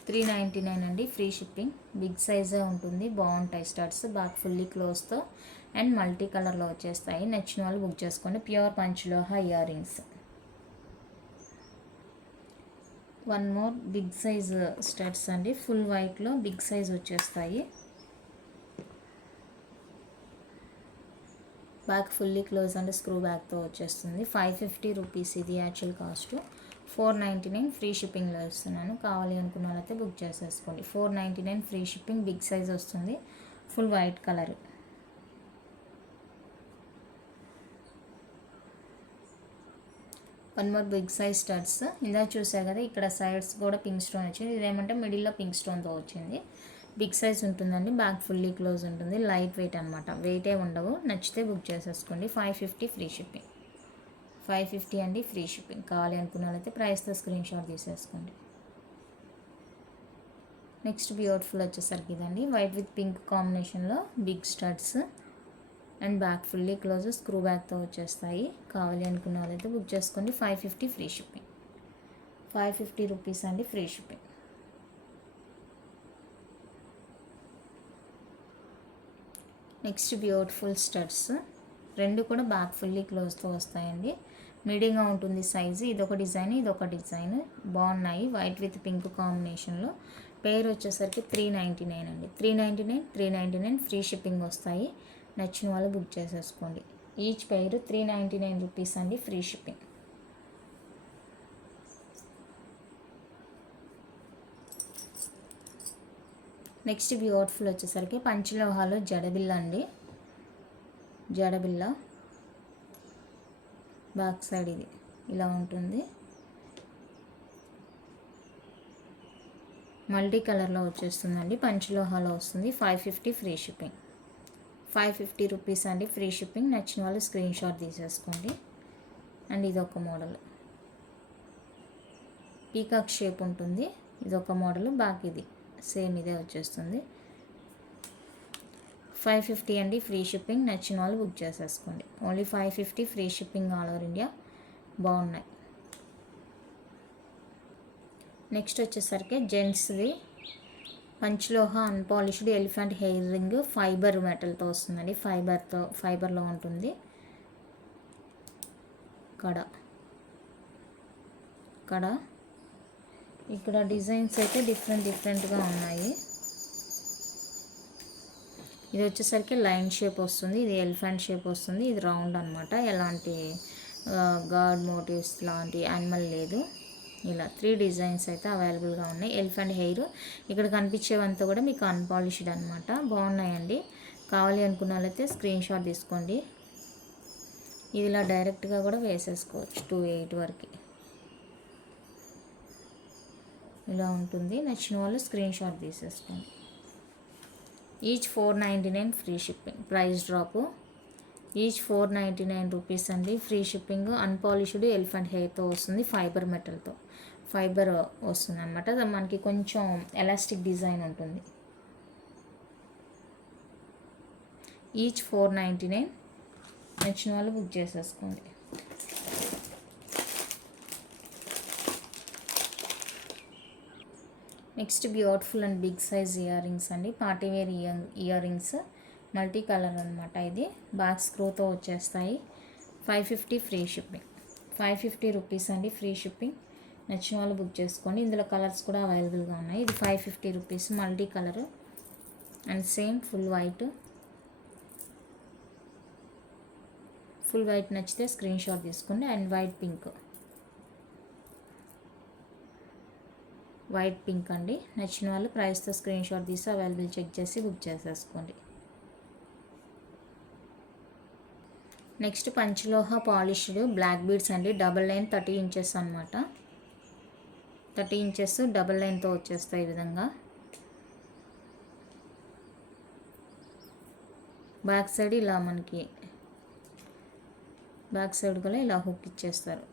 399 అండి, ఫ్రీ షిప్పింగ్. బిగ్ సైజే ఉంటుంది, బాగుంటాయి స్టడ్స్. బ్యాక్ ఫుల్లీ క్లోజ్తో అండ్ మల్టీ కలర్లో వచ్చేస్తాయి. నచ్చిన వాళ్ళు బుక్ చేసుకోండి. ప్యూర్ పంచలోహ earrings. One more big size studs అండి. ఫుల్ వైట్లో బిగ్ సైజ్ వచ్చేస్తాయి. Back fully close and screw బ్యాగ్తో వచ్చేస్తుంది. 550 రూపీస్ ఇది యాక్చువల్ కాస్ట్. 499 ఫ్రీ షిప్పింగ్లో ఇస్తున్నాను. కావాలి అనుకున్న వాళ్ళైతే బుక్ చేసేసుకోండి. 499 ఫ్రీ షిప్పింగ్. బిగ్ సైజ్ వస్తుంది, full white colour. One more big size studs. ఇందా చూసా కదా, ఇక్కడ సైడ్స్ కూడా పింక్ స్టోన్ వచ్చింది. ఇదేమంటే మిడిల్లో పింక్ స్టోన్తో వచ్చింది. బిగ్ సైజ్ ఉంటుందండి. బ్యాక్ ఫుల్లీ క్లోజ్ ఉంటుంది. లైట్ వెయిట్ అనమాట, వెయిటే ఉండవు. నచ్చితే బుక్ చేసేసుకోండి. 550 ఫ్రీ షిప్పింగ్. 550 అండి, ఫ్రీ షిప్పింగ్. కావాలి అనుకున్న వాళ్ళైతే ప్రైస్తో స్క్రీన్ షాట్ తీసేసుకోండి. నెక్స్ట్ బ్యూటిఫుల్ వచ్చేసరికి ఇదండి. వైట్ విత్ పింక్ కాంబినేషన్లో big studs and back fully close screw బ్యాగ్తో వచ్చేస్తాయి. కావాలి అనుకున్న వాళ్ళైతే బుక్ చేసుకోండి. 550 ఫ్రీ షిప్పింగ్. 550 రూపీస్ అండి, free shipping. Next beautiful studs. రెండు కూడా బ్యాక్ ఫుల్లీ క్లోజ్తో వస్తాయండి. మీడియంగా ఉంటుంది సైజు. ఇదొక డిజైన్, ఇదొక డిజైన్. బాగున్నాయి. వైట్ విత్ పింక్ కాంబినేషన్లో. పేర్ వచ్చేసరికి 399 అండి. 399 ఫ్రీ షిప్పింగ్ వస్తాయి. నచ్చిన వాళ్ళు బుక్ చేసేసుకోండి. ఈచ్ పేరు 399 రూపీస్ అండి, ఫ్రీ షిప్పింగ్. నెక్స్ట్ బ్యూటిఫుల్ వచ్చేసరికి పంచలోహాలు జడబిల్ల అండి. జడబిల్ల బ్యాక్ సైడ్ ఇది ఇలా ఉంటుంది. మల్టీ కలర్లో వచ్చేస్తుందండి. పంచలోహాలో వస్తుంది. 550 ఫ్రీ షిప్పింగ్. 550 రూపీస్ అండి, ఫ్రీ షిప్పింగ్. నచ్చిన వాళ్ళు స్క్రీన్ షాట్ తీసేసుకోండి. అండ్ ఇదొక మోడల్, పీకాక్ షేప్ ఉంటుంది. ఇదొక మోడల్. బ్యాక్ ఇది సేమ్ ఇదే వచ్చేస్తుంది. 550 అండి, ఫ్రీ షిప్పింగ్. నచ్చిన వాళ్ళు బుక్ చేసేసుకోండి. Only 550 free shipping all over India. బాగున్నాయి. నెక్స్ట్ వచ్చేసరికి జెంట్స్ది పంచలోహ అన్పాలిష్డ్ ఎలిఫెంట్ హెయిర్ రింగ్ ఫైబర్ మెటల్తో వస్తుందండి. ఫైబర్లో ఉంటుంది. కడ ఇక్కడ డిజైన్స్ అయితే డిఫరెంట్గా ఉన్నాయి. ఇది వచ్చేసరికి లైన్ షేప్ వస్తుంది, ఇది ఎలిఫెంట్ షేప్ వస్తుంది, ఇది రౌండ్ అనమాట. ఎలాంటి గాడ్ మోటివ్స్ లాంటి యానిమల్ లేదు. ఇలా 3 డిజైన్స్ అయితే అవైలబుల్గా ఉన్నాయి. ఎలిఫెంట్ హెయిర్ ఇక్కడ కనిపించేవంతా కూడా మీకు అన్పాలిష్డ్ అనమాట. బాగున్నాయండి. కావాలి అనుకున్న వాళ్ళైతే స్క్రీన్ షాట్ తీసుకోండి. ఇది ఇలా డైరెక్ట్గా కూడా వేసేసుకోవచ్చు. 2/8 వరకు ఇలా ఉంటుంది. నచ్చిన వాళ్ళు స్క్రీన్ షాట్ తీసేసుకోండి. Each 499 free shipping. Price drop each 499 rupees అండి. Free shipping. అన్పాలిష్డ్ ఎలిఫెంట్ హెయిర్తో వస్తుంది, ఫైబర్ మెటల్తో వస్తుంది అనమాట. మనకి కొంచెం ఎలాస్టిక్ డిజైన్ ఉంటుంది. ఈచ్ 499. నచ్చిన వాళ్ళు బుక్ చేసేసుకోండి. Next beautiful and big size ear rings అండి. Partywear ear rings multi colour అనమాట. ఇది బ్యాక్ స్క్రూతో వచ్చేస్తాయి. 550 ఫ్రీ షిప్పింగ్. 550 రూపీస్ అండి ఫ్రీ షిప్పింగ్. నచ్చిన వాళ్ళు బుక్ చేసుకోండి. ఇందులో కలర్స్ కూడా అవైలబుల్గా ఉన్నాయి. ఇది 550 rupees multi colour and same full white నచ్చితే స్క్రీన్ షాట్ తీసుకోండి. అండ్ వైట్ పింక్ అండి. నచ్చిన వాళ్ళు ప్రైస్తో స్క్రీన్ షాట్ తీసి అవైలబుల్ చెక్ చేసి బుక్ చేసేసుకోండి. నెక్స్ట్ పంచలోహ పాలిష్డ్ బ్లాక్ బీడ్స్ అండి. డబల్ లైన్ 30 ఇంచెస్ అనమాట. 30 ఇంచెస్ డబల్ లైన్తో వచ్చేస్తాయి. ఈ విధంగా బ్యాక్ సైడ్ ఇలా మనకి బ్యాక్ సైడ్ కూడా ఇలా హుక్ ఇచ్చేస్తారు.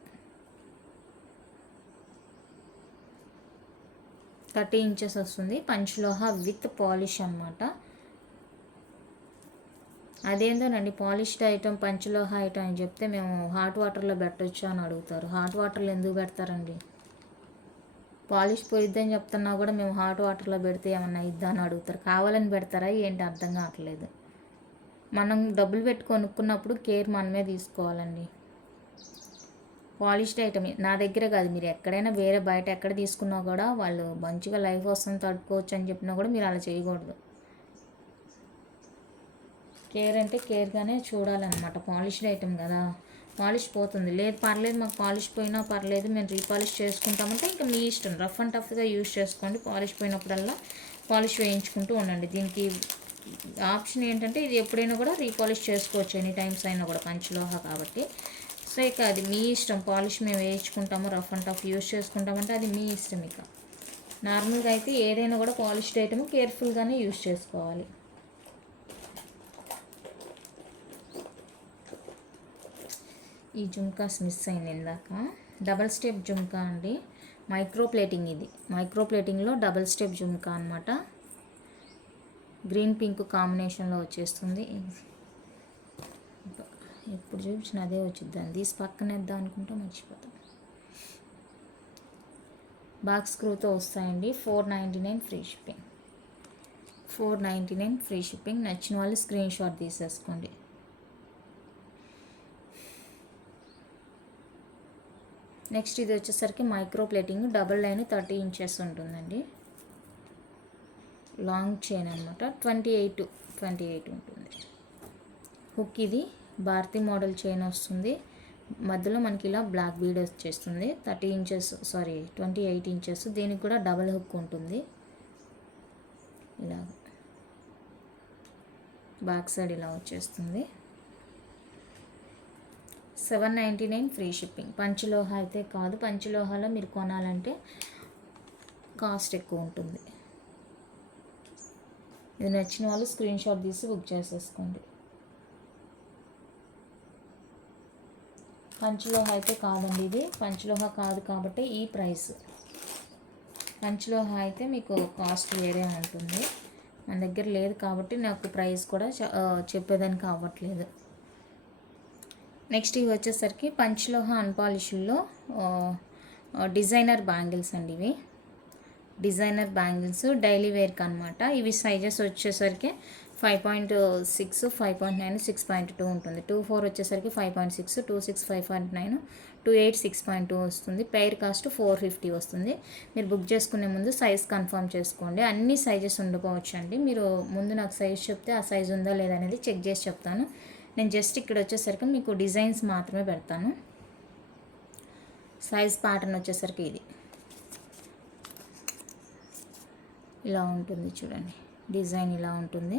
30 ఇంచెస్ వస్తుంది. పంచలోహ విత్ పాలిష్ అనమాట. అదేందోనండి పాలిష్డ్ ఐటమ్ పంచలోహ ఐటమ్ అని చెప్తే మేము హాట్ వాటర్లో పెట్టొచ్చు అని అడుగుతారు. హాట్ వాటర్లో ఎందుకు పెడతారండి? పాలిష్ పోయిద్దని చెప్తున్నా కూడా మేము హాట్ వాటర్లో పెడితే ఏమన్నా ఇద్దా అని అడుగుతారు. కావాలని పెడతారా ఏంటి అర్థం కావట్లేదు. మనం డబ్బులు పెట్టి కొనుక్కున్నప్పుడు కేర్ మనమే తీసుకోవాలండి. పాలిష్డ్ ఐటమ్ నా దగ్గర కాదు, మీరు ఎక్కడైనా వేరే బయట ఎక్కడ తీసుకున్నా కూడా వాళ్ళు మంచిగా లైఫ్ వస్తుంది తడుకోవచ్చు అని చెప్పినా కూడా మీరు అలా చేయకూడదు. కేర్ అంటే కేర్గానే చూడాలన్నమాట. పాలిష్డ్ ఐటమ్ కదా, పాలిష్ పోతుంది. లేదు పర్లేదు మాకు పాలిష్ పోయినా పర్లేదు మేము రీపాలిష్ చేసుకుంటామంటే ఇంకా మీ ఇష్టం. రఫ్ అండ్ టఫ్గా యూజ్ చేసుకోండి. పాలిష్ పోయినప్పుడల్లా పాలిష్ వేయించుకుంటూ ఉండండి. దీనికి ఆప్షన్ ఏంటంటే ఇది ఎప్పుడైనా కూడా రీపాలిష్ చేసుకోవచ్చు, ఎనీ టైమ్స్ అయినా కూడా పంచలోహ కాబట్టి. సో ఇక అది మీ ఇష్టం. పాలిష్ మేము వేయించుకుంటాము, రఫ్ అండ్ టఫ్ యూజ్ చేసుకుంటామంటే అది మీ ఇష్టం. ఇక నార్మల్గా అయితే ఏదైనా కూడా పాలిష్డ్ ఐటమ్ కేర్ఫుల్గానే యూజ్ చేసుకోవాలి. ఈ జుమ్కాస్ మిస్ అయింది ఇందాక. డబల్ స్టెప్ జుమ్కా అండి. Micro plating. ఇది మైక్రో ప్లేటింగ్లో డబల్ స్టెప్ జుమ్కా అనమాట. గ్రీన్ పింక్ కాంబినేషన్లో వచ్చేస్తుంది. ఎప్పుడు చూపించిన అదే వచ్చిద్దాన్ని తీసి పక్కన వేద్దాం అనుకుంటే మర్చిపోతాం. బాక్స్ స్క్రూతో వస్తాయండి. 499 ఫ్రీ షిప్పింగ్. 499 free shipping. నచ్చిన వాళ్ళు స్క్రీన్ షాట్ తీసేసుకోండి. నెక్స్ట్ ఇది వచ్చేసరికి micro plating. Double line 30 inches ఉంటుందండి. లాంగ్ చైన్ అనమాట. 28 ఉంటుంది. హుక్ ఇది భారతీ మోడల్ చైన్ వస్తుంది. మధ్యలో మనకి ఇలా బ్లాక్ బీడ్ వచ్చేస్తుంది. 28 ఇంచెస్. దీనికి కూడా డబల్ హుక్ ఉంటుంది. ఇలా బ్యాక్ సైడ్ ఇలా వచ్చేస్తుంది. 799 ఫ్రీ షిప్పింగ్. పంచలోహ అయితే కాదు. పంచలోహాలో మీరు కొనాలంటే కాస్ట్ ఎక్కువ ఉంటుంది. ఇది నచ్చిన వాళ్ళు స్క్రీన్ షాట్ తీసి బుక్ చేసేసుకోండి. పంచలోహ అయితే కాదండి. ఇది పంచలోహ కాదు కాబట్టి ఈ ప్రైస్. పంచలోహ అయితే మీకు కాస్ట్ వేరే ఉంటుంది. మన దగ్గర లేదు కాబట్టి నాకు ప్రైస్ కూడా చెప్పేదానికి అవ్వట్లేదు. నెక్స్ట్ ఇవి వచ్చేసరికి పంచలోహ అన్పాలిష్డ్లో డిజైనర్ బ్యాంగిల్స్ అండి. ఇవి డిజైనర్ బ్యాంగిల్స్ డైలీ వేర్కి అనమాట. ఇవి సైజెస్ వచ్చేసరికి 5.6, 5.9, 6.2 ఉంటుంది. 2.4 వచ్చేసరికి 5.6, 2.6 5.9, 2.8 6.2 వస్తుంది. పెయిర్ కాస్ట్ 450 వస్తుంది. మీరు బుక్ చేసుకునే ముందు సైజ్ కన్ఫర్మ్ చేసుకోండి. అన్ని సైజెస్ ఉండకపోవచ్చు అండి. మీరు ముందు నాకు సైజ్ చెప్తే ఆ సైజ్ ఉందా లేదా అనేది చెక్ చేసి చెప్తాను. నేను జస్ట్ ఇక్కడ వచ్చేసరికి మీకు డిజైన్స్ మాత్రమే పెడతాను. సైజ్ ప్యాటర్న్ వచ్చేసరికి ఇది ఇలా ఉంటుంది చూడండి. డిజైన్ ఇలా ఉంటుంది.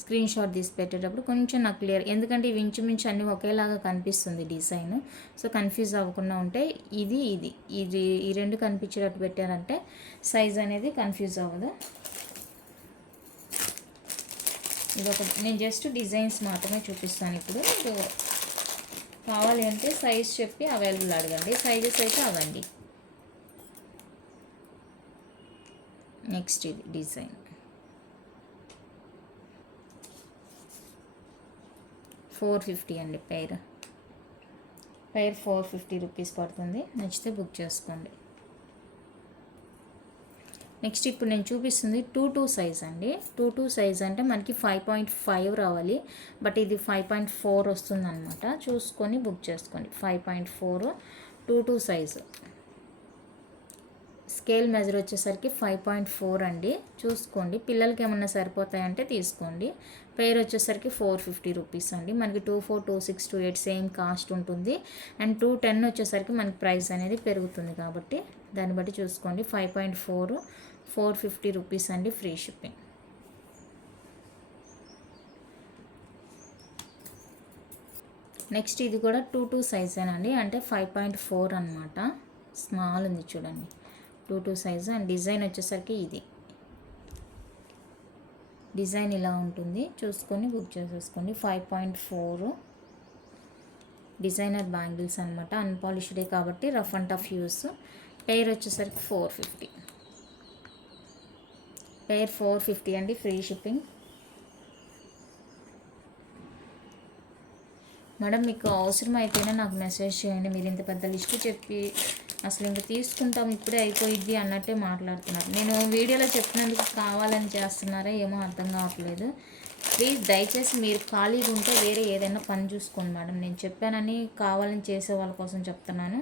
స్క్రీన్ షాట్ తీసి పెట్టేటప్పుడు కొంచెం నాకు క్లియర్, ఎందుకంటే ఇవి ఇంచుమించు అన్నీ ఒకేలాగా కనిపిస్తుంది డిజైన్. సో కన్ఫ్యూజ్ అవ్వకుండా ఉంటే ఇది ఈ రెండు కనిపించేటట్టు పెట్టారంటే సైజ్ అనేది కన్ఫ్యూజ్ అవ్వదు. నేను జస్ట్ డిజైన్స్ మాత్రమే చూపిస్తాను. ఇప్పుడు మీరు కావాలి అంటే సైజ్ చెప్పి అవైలబుల్ అడగండి. సైజెస్ అయితే అవ్వండి. నెక్స్ట్ ఇది డిజైన్ 450 అండి. పెయిర్ 450 రూపీస్ పడుతుంది. నచ్చితే బుక్ చేసుకోండి. నెక్స్ట్ ఇప్పుడు నేను చూపిస్తుంది 2.2 సైజ్ అండి. 2.2 సైజ్ అంటే మనకి 5.5 రావాలి, బట్ ఇది 5.4 వస్తుంది అనమాట. చూసుకొని బుక్ చేసుకోండి. 5.4 2.2 సైజు. స్కేల్ మెజర్ వచ్చేసరికి 5.4 అండి. చూసుకోండి, పిల్లలకి ఏమన్నా సరిపోతాయంటే తీసుకోండి. పెయిర్ వచ్చేసరికి 450 రూపీస్ అండి. మనకి 2.4, 2.6, 2.8 సేమ్ కాస్ట్ ఉంటుంది. అండ్ 2.10 వచ్చేసరికి మనకి ప్రైస్ అనేది పెరుగుతుంది కాబట్టి దాన్ని బట్టి చూసుకోండి. 5.4 450 రూపీస్ అండి, ఫ్రీ షిప్పింగ్. నెక్స్ట్ ఇది కూడా 2.2 సైజేనండి, అంటే 5.4 అనమాట. స్మాల్ ఉంది చూడండి. 2.2 సైజు. అండ్ డిజైన్ వచ్చేసరికి ఇది డిజైన్ ఇలా ఉంటుంది. చూసుకొని బుక్ చేసేసుకోండి. 5.4 డిజైనర్ బ్యాంగిల్స్ అనమాట. అన్పాలిష్డే కాబట్టి rough and tough use. Pair వచ్చేసరికి 450. పెయిర్ 450 అండి, ఫ్రీ షిప్పింగ్. మేడం మీకు అవసరం అయితేనే నాకు మెసేజ్ చేయండి. మీరు ఇంత పెద్ద లిస్ట్ చెప్పి అసలు ఇంకా తీసుకుంటాం ఇప్పుడే అయిపోయిద్ది అన్నట్టే మాట్లాడుతున్నారు. నేను వీడియోలో చెప్పినందుకు కావాలని చేస్తున్నారా ఏమో అర్థం కావట్లేదు. ప్లీజ్ దయచేసి మీరు ఖాళీగా ఉంటే వేరే ఏదైనా పని చూసుకోండి మేడం. నేను చెప్పానని కావాలని చేసే వాళ్ళ కోసం చెప్తున్నాను.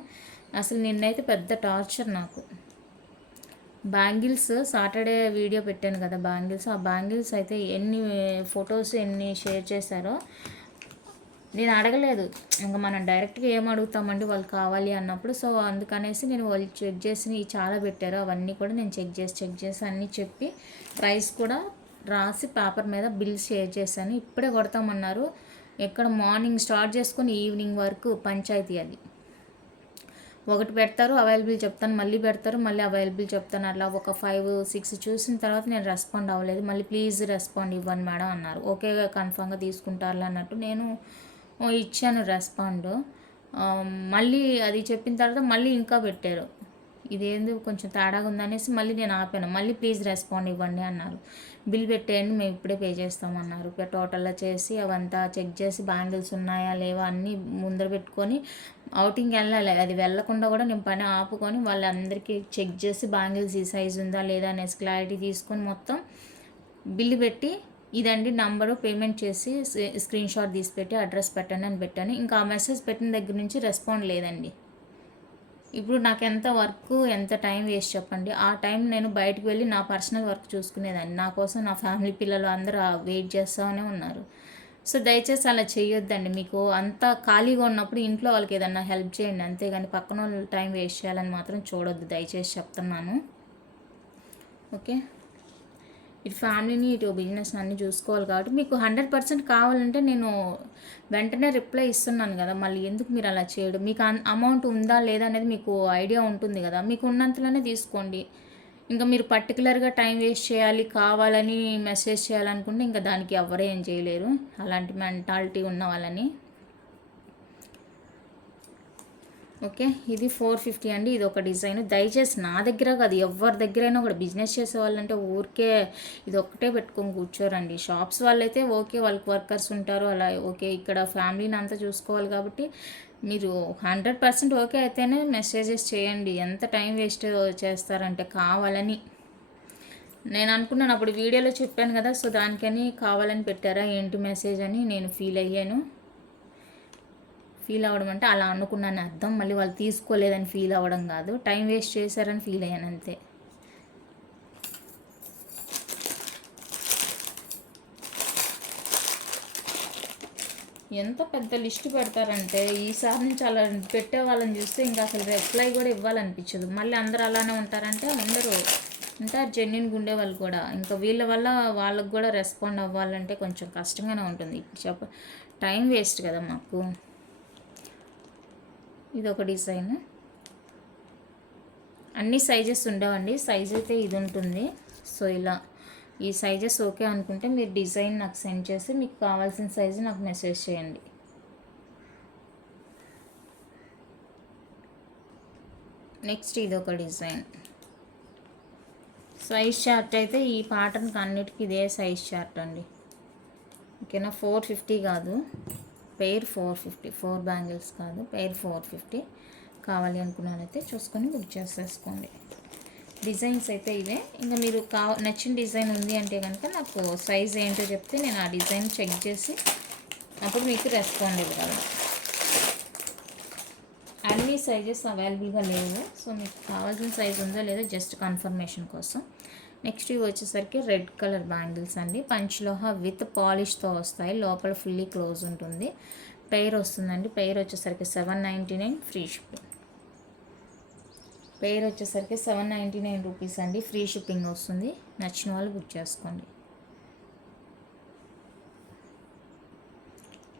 అసలు నిన్నైతే పెద్ద టార్చర్ నాకు. బ్యాంగిల్స్ సాటర్డే వీడియో పెట్టాను కదా బ్యాంగిల్స్, ఆ బ్యాంగిల్స్ అయితే ఎన్ని ఫొటోస్ ఎన్ని షేర్ చేశారో నేను అడగలేదు. ఇంకా మనం డైరెక్ట్గా ఏం అడుగుతామండి వాళ్ళు కావాలి అన్నప్పుడు. సో అందుకనేసి నేను వాళ్ళు చెక్ చేసి చాలా పెట్టారు, అవన్నీ కూడా నేను చెక్ చేసి అన్నీ చెప్పి ప్రైస్ కూడా రాసి పేపర్ మీద బిల్ షేర్ చేశాను. ఇప్పుడే కొడతామన్నారు. ఎక్కడ మార్నింగ్ స్టార్ట్ చేసుకొని ఈవినింగ్ వరకు పంచాయతీ. అది ఒకటి పెడతారు, అవైలబుల్ చెప్తాను, మళ్ళీ పెడతారు, మళ్ళీ అవైలబుల్ చెప్తాను. అట్లా ఒక 5, 6 చూసిన తర్వాత నేను రెస్పాండ్ అవ్వలేదు. మళ్ళీ ప్లీజ్ రెస్పాండ్ ఇవ్వండి మేడం అన్నారు. ఓకే కన్ఫామ్గా తీసుకుంటారులే అన్నట్టు నేను ఇచ్చాను రెస్పాండ్. మళ్ళీ అది చెప్పిన తర్వాత మళ్ళీ ఇంకా పెట్టారు. ఇదేంది కొంచెం తేడాగా ఉందనేసి మళ్ళీ నేను ఆపాను. మళ్ళీ ప్లీజ్ రెస్పాండ్ ఇవ్వండి అన్నారు. బిల్ పెట్టేయండి మేము ఇప్పుడే పే చేస్తామన్నారు. టోటల్గా చేసి అవంతా చెక్ చేసి బ్యాంగిల్స్ ఉన్నాయా లేవా అన్నీ ముందర పెట్టుకొని అవుటింగ్ వెళ్ళాలి. అది వెళ్ళకుండా కూడా నేను పని ఆపుకొని వాళ్ళందరికీ చెక్ చేసి బ్యాంగిల్స్ ఈ సైజు ఉందా లేదా అనేసి క్లారిటీ తీసుకొని మొత్తం బిల్లు పెట్టి ఇదండి నంబరు, పేమెంట్ చేసి స్క్రీన్ షాట్ తీసి పెట్టి అడ్రస్ పెట్టండి అని పెట్టాను. ఇంకా ఆ మెసేజ్ పెట్టిన దగ్గర నుంచి రెస్పాండ్ లేదండి. ఇప్పుడు నాకు ఎంత టైం వేస్ట్ చెప్పండి. ఆ టైం నేను బయటకు వెళ్ళి నా పర్సనల్ వర్క్ చూసుకునేదాన్ని. నా కోసం నా ఫ్యామిలీ పిల్లలు అందరూ వెయిట్ చేస్తూనే ఉన్నారు. సో దయచేసి అలా చేయొద్దండి. మీకు అంత ఖాళీగా ఉన్నప్పుడు ఇంట్లో వాళ్ళకి ఏదన్నా హెల్ప్ చేయండి, అంతేగాని పక్కన వాళ్ళు టైం వేస్ట్ చేయాలని మాత్రం చూడొద్దు, దయచేసి చెప్తున్నాను. ఓకే, ఇటు ఫ్యామిలీని ఇటు బిజినెస్ అన్నీ చూసుకోవాలి కాబట్టి మీకు 100% కావాలంటే నేను వెంటనే రిప్లై ఇస్తున్నాను కదా. మళ్ళీ ఎందుకు మీరు అలా చేయడం? మీకు అమౌంట్ ఉందా లేదా అనేది మీకు ఐడియా ఉంటుంది కదా. మీకు ఉన్నంతలోనే తీసుకోండి. ఇంకా మీరు పర్టికులర్గా టైం వేస్ట్ చేయాలి, కావాలని మెసేజ్ చేయాలనుకుంటే ఇంకా దానికి ఎవరు ఏం చేయలేరు, అలాంటి మెంటాలిటీ ఉన్న వాళ్ళని. ఓకే, ఇది 450 అండి. ఇది ఒక డిజైన్. దయచేసి నా దగ్గర కాదు, ఎవరి దగ్గరైనా కూడా బిజినెస్ చేసే వాళ్ళంటే ఊరికే ఇది ఒక్కటే పెట్టుకొని కూర్చోరండి. షాప్స్ వాళ్ళైతే ఓకే, వాళ్ళకి వర్కర్స్ ఉంటారు అలా ఓకే. ఇక్కడ ఫ్యామిలీని అంతా చూసుకోవాలి కాబట్టి మీరు 100% ఓకే అయితేనే మెసేజెస్ చేయండి. ఎంత టైం వేస్ట్ చేస్తారంటే కావాలని. నేను అనుకున్నాను అప్పుడు వీడియోలో చెప్పాను కదా, సో దానికని కావాలని పెట్టారా ఏంటి మెసేజ్ అని నేను ఫీల్ అయ్యాను. ఫీల్ అవ్వడం అంటే అలా అనుకున్నాను అర్థం, మళ్ళీ వాళ్ళు తీసుకోలేదని ఫీల్ అవ్వడం కాదు, టైం వేస్ట్ చేశారని ఫీల్ అయ్యాను అంతే. ఎంత పెద్ద లిస్ట్ పెడతారంటే ఈసారి నుంచి అలా పెట్టే వాళ్ళని చూస్తే ఇంకా అసలు రిప్లై కూడా ఇవ్వాలనిపించదు. మళ్ళీ అందరూ అలానే ఉంటారంటే ఉండరు, ఉంటారు జెన్యున్గా ఉండే వాళ్ళు కూడా. ఇంకా వీళ్ళ వల్ల వాళ్ళకు కూడా రెస్పాండ్ అవ్వాలంటే కొంచెం కష్టంగానే ఉంటుంది. టైం వేస్ట్ కదా మాకు. ఇది ఒక డిజైన్, అన్ని సైజెస్ ఉండవండి, సైజ్ అయితే ఇది ఉంటుంది. సో ఇలా ఈ సైజెస్ ఓకే అనుకుంటే మీరు డిజైన్ నాకు సెండ్ చేసి మీకు కావాల్సిన సైజు నాకు మెసేజ్ చేయండి. నెక్స్ట్ ఇది ఒక డిజైన్, సైజ్ చార్ట్ అయితే ఈ ప్యాటర్న్కి అన్నిటికీ ఇదే సైజ్ చార్ట్ అండి. ఓకేనా, 450 కాదు, పెయిర్ 450, 4 బ్యాంగిల్స్ కాదు, పెయిర్ 450. కావాలి అనుకున్న వాళ్ళైతే చూసుకొని బుక్ చేసేసుకోండి. డిజైన్స్ అయితే ఇవే. ఇంకా మీరు నచ్చిన డిజైన్ ఉంది అంటే కనుక నాకు సైజ్ ఏంటో చెప్తే నేను ఆ డిజైన్ చెక్ చేసి అప్పుడు మీకు రెస్పాండ్ ఇవ్వగలను. అన్ని సైజెస్ అవైలబుల్గా లేవు, సో మీకు కావాల్సిన సైజ్ ఉందో లేదో జస్ట్ కన్ఫర్మేషన్ కోసం. నెక్స్ట్ ఇవి వచ్చేసరికి రెడ్ కలర్ బ్యాంగిల్స్ అండి, పంచలోహ విత్ పాలిష్తో వస్తాయి, లోపల ఫుల్లీ క్లోజ్ ఉంటుంది. పెయిర్ వస్తుందండి, పెయిర్ వచ్చేసరికి 799 ఫ్రీ షిప్పింగ్. పెయిర్ వచ్చేసరికి 799 రూపీస్ అండి, ఫ్రీ షిప్పింగ్ వస్తుంది. నచ్చిన వాళ్ళు బుక్ చేసుకోండి.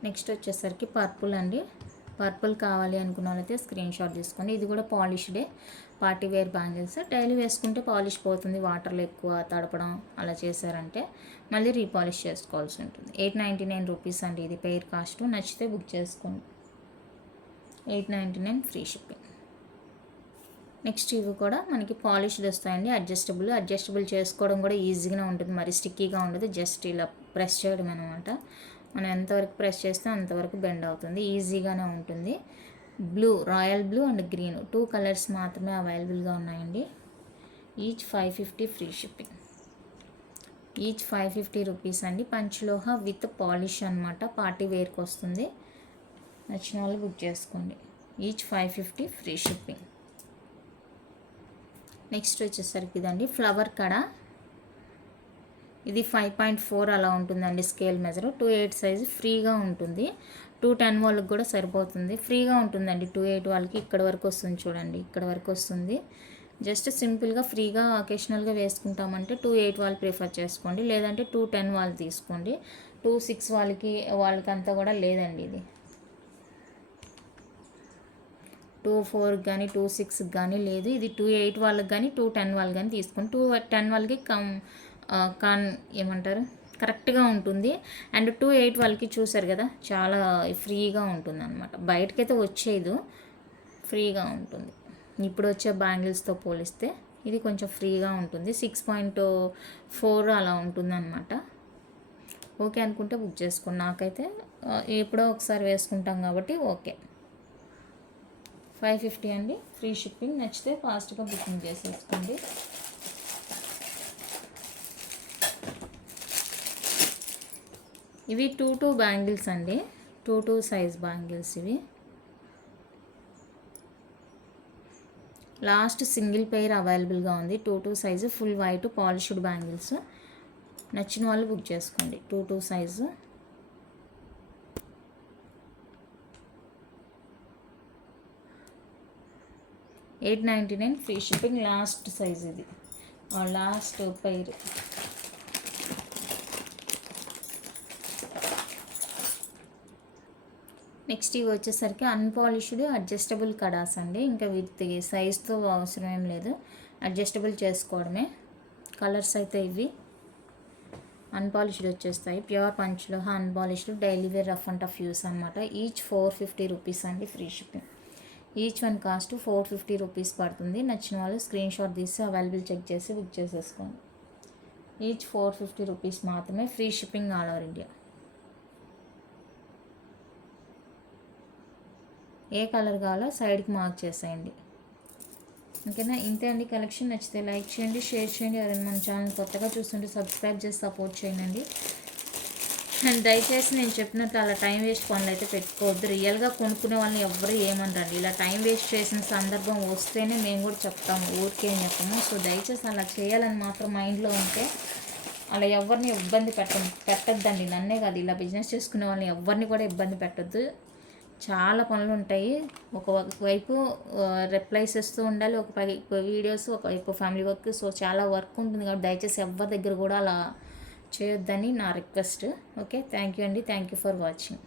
నెక్స్ట్ వచ్చేసరికి పర్పుల్ అండి, పర్పుల్ కావాలి అనుకున్న వాళ్ళైతే స్క్రీన్ షాట్ తీసుకోండి. ఇది కూడా పాలిష్డే పార్టీ వేర్ బ్యాంగిల్స్, డైలీ వేసుకుంటే పాలిష్ పోతుంది, వాటర్లో ఎక్కువ తడపడం అలా చేశారంటే మళ్ళీ రీపాలిష్ చేసుకోవాల్సి ఉంటుంది. 899 రూపీస్ అండి ఇది పెయిర్ కాస్ట్. నచ్చితే బుక్ చేసుకోండి, 899 ఫ్రీ షిప్పింగ్. నెక్స్ట్ ఇవి కూడా మనకి పాలిష్డ్ వస్తాయండి, అడ్జస్టబుల్ చేసుకోవడం కూడా ఈజీగానే ఉంటుంది, మరి స్టిక్కీగా ఉండదు, జస్ట్ ఇలా ప్రెస్ చేయడం అనమాట. మనం ఎంతవరకు ప్రెస్ చేస్తే అంతవరకు బెండ్ అవుతుంది, ఈజీగానే ఉంటుంది. Blue, royal blue and green 2 colours మాత్రమే అవైలబుల్గా ఉన్నాయండి. Each 550 free shipping. Each 550 rupees అండి, పంచలోహ విత్ పాలిష్ అనమాట, పార్టీ వేర్కి వస్తుంది. నచ్చిన వాళ్ళు బుక్ చేసుకోండి, ఈచ్ 550 ఫ్రీ షిప్పింగ్. నెక్స్ట్ వచ్చేసరికి ఇదండి ఫ్లవర్ కడ, ఇది 5.4 అలా ఉంటుందండి స్కేల్ మెజర్, 2.8 సైజు ఫ్రీగా ఉంటుంది. 210 వాళ్ళకి కూడా సరిపోతుంది, ఫ్రీగా ఉంటుందండి. 2.8 వాళ్ళకి ఇక్కడ వరకు వస్తుంది, చూడండి ఇక్కడ వరకు వస్తుంది. జస్ట్ సింపుల్గా ఫ్రీగా అకేషనల్గా వేసుకుంటామంటే 2.8 వాళ్ళు ప్రిఫర్ చేసుకోండి, లేదంటే 210 వాళ్ళు తీసుకోండి. 2.6 వాళ్ళకంతా కూడా లేదండి, ఇది 2.4 కానీ 2.6 కానీ లేదు. ఇది 2.8 వాళ్ళకి కానీ 2.10 వాళ్ళకి కానీ తీసుకోండి. 2.10 వాళ్ళకి ఏమంటారు కరెక్ట్గా ఉంటుంది. అండ్ 2.8 వాళ్ళకి చూసారు కదా చాలా ఫ్రీగా ఉంటుంది అనమాట, బయటకైతే వచ్చేది ఫ్రీగా ఉంటుంది. ఇప్పుడు వచ్చే బ్యాంగిల్స్తో పోలిస్తే ఇది కొంచెం ఫ్రీగా ఉంటుంది, 6.4 అలా ఉంటుంది అనమాట. ఓకే అనుకుంటే బుక్ చేసుకోండి, నాకైతే ఎప్పుడో ఒకసారి వేసుకుంటాం కాబట్టి ఓకే. 550 అండి, ఫ్రీ షిప్పింగ్. నచ్చితే ఫాస్ట్గా బుకింగ్ చేసేసుకోండి. ఇవి 2 బ్యాంగిల్స్ అండి, 2 సైజ్ బ్యాంగిల్స్ ఇవి. లాస్ట్ సింగిల్ పెయిర్ అవైలబుల్గా ఉంది, 2 size full white polished bangles. నచ్చిన వాళ్ళు బుక్ చేసుకోండి, 2 size. $899 free shipping. Last size ఇది, లాస్ట్ పెయిర్. నెక్స్ట్ ఇవి వచ్చేసరికి అన్పాలిష్డ్ అడ్జస్టబుల్ కడాస్ అండి, ఇంకా విత్ సైజ్తో అవసరం ఏం లేదు, అడ్జస్టబుల్ చేసుకోవడమే. కలర్స్ అయితే ఇవి అన్పాలిష్డ్ వచ్చేస్తాయి, ప్యూర్ పంచ్లో unpolished daily wear rough and tough use అనమాట. ఈచ్ 450 రూపీస్ అండి, free shipping. Each one cost 450 rupees పడుతుంది. నచ్చిన వాళ్ళు స్క్రీన్ షాట్ తీసి అవైలబుల్ చెక్ చేసి బుక్ చేసేసుకోండి. ఈచ్ 450 రూపీస్ మాత్రమే, free shipping all over India. ఏ కలర్ కావాలో సైడ్కి మార్క్ చేసేయండి. ఓకేనా, ఇంతే అండి కలెక్షన్. నచ్చితే లైక్ చేయండి, షేర్ చేయండి. ఎవరైనా మన ఛానల్ కొత్తగా చూస్తుంటే సబ్స్క్రైబ్ చేసి సపోర్ట్ చేయండి. అండ్ దయచేసి నేను చెప్పినట్లు అలా టైం వేస్ట్ పనులు అయితే పెట్టుకోవద్దు. రియల్గా కొనుక్కునే వాళ్ళని ఎవ్వరు ఏమనరండి. ఇలా టైం వేస్ట్ చేసిన సందర్భం వస్తేనే మేము కూడా చెప్తాము, ఊరికేం చెప్పము. సో దయచేసి అలా చేయాలని మాత్రం మైండ్లో ఉంటే అలా ఎవరిని ఇబ్బంది పెట్టద్దండి. నన్నే కాదు, ఇలా బిజినెస్ చేసుకునే వాళ్ళని ఎవరిని కూడా ఇబ్బంది పెట్టద్దు. చాలా పనులు ఉంటాయి. ఒకవైపు రిప్లైస్ ఇస్తూ ఉండాలి, ఒకవైపు వీడియోస్, ఒకవైపు ఫ్యామిలీ వర్క్. సో చాలా వర్క్ ఉంటుంది కాబట్టి దయచేసి ఎవరి దగ్గర కూడా అలా చేయొద్దని నా రిక్వెస్ట్. ఓకే, థ్యాంక్ యూ అండి. Thank you for watching.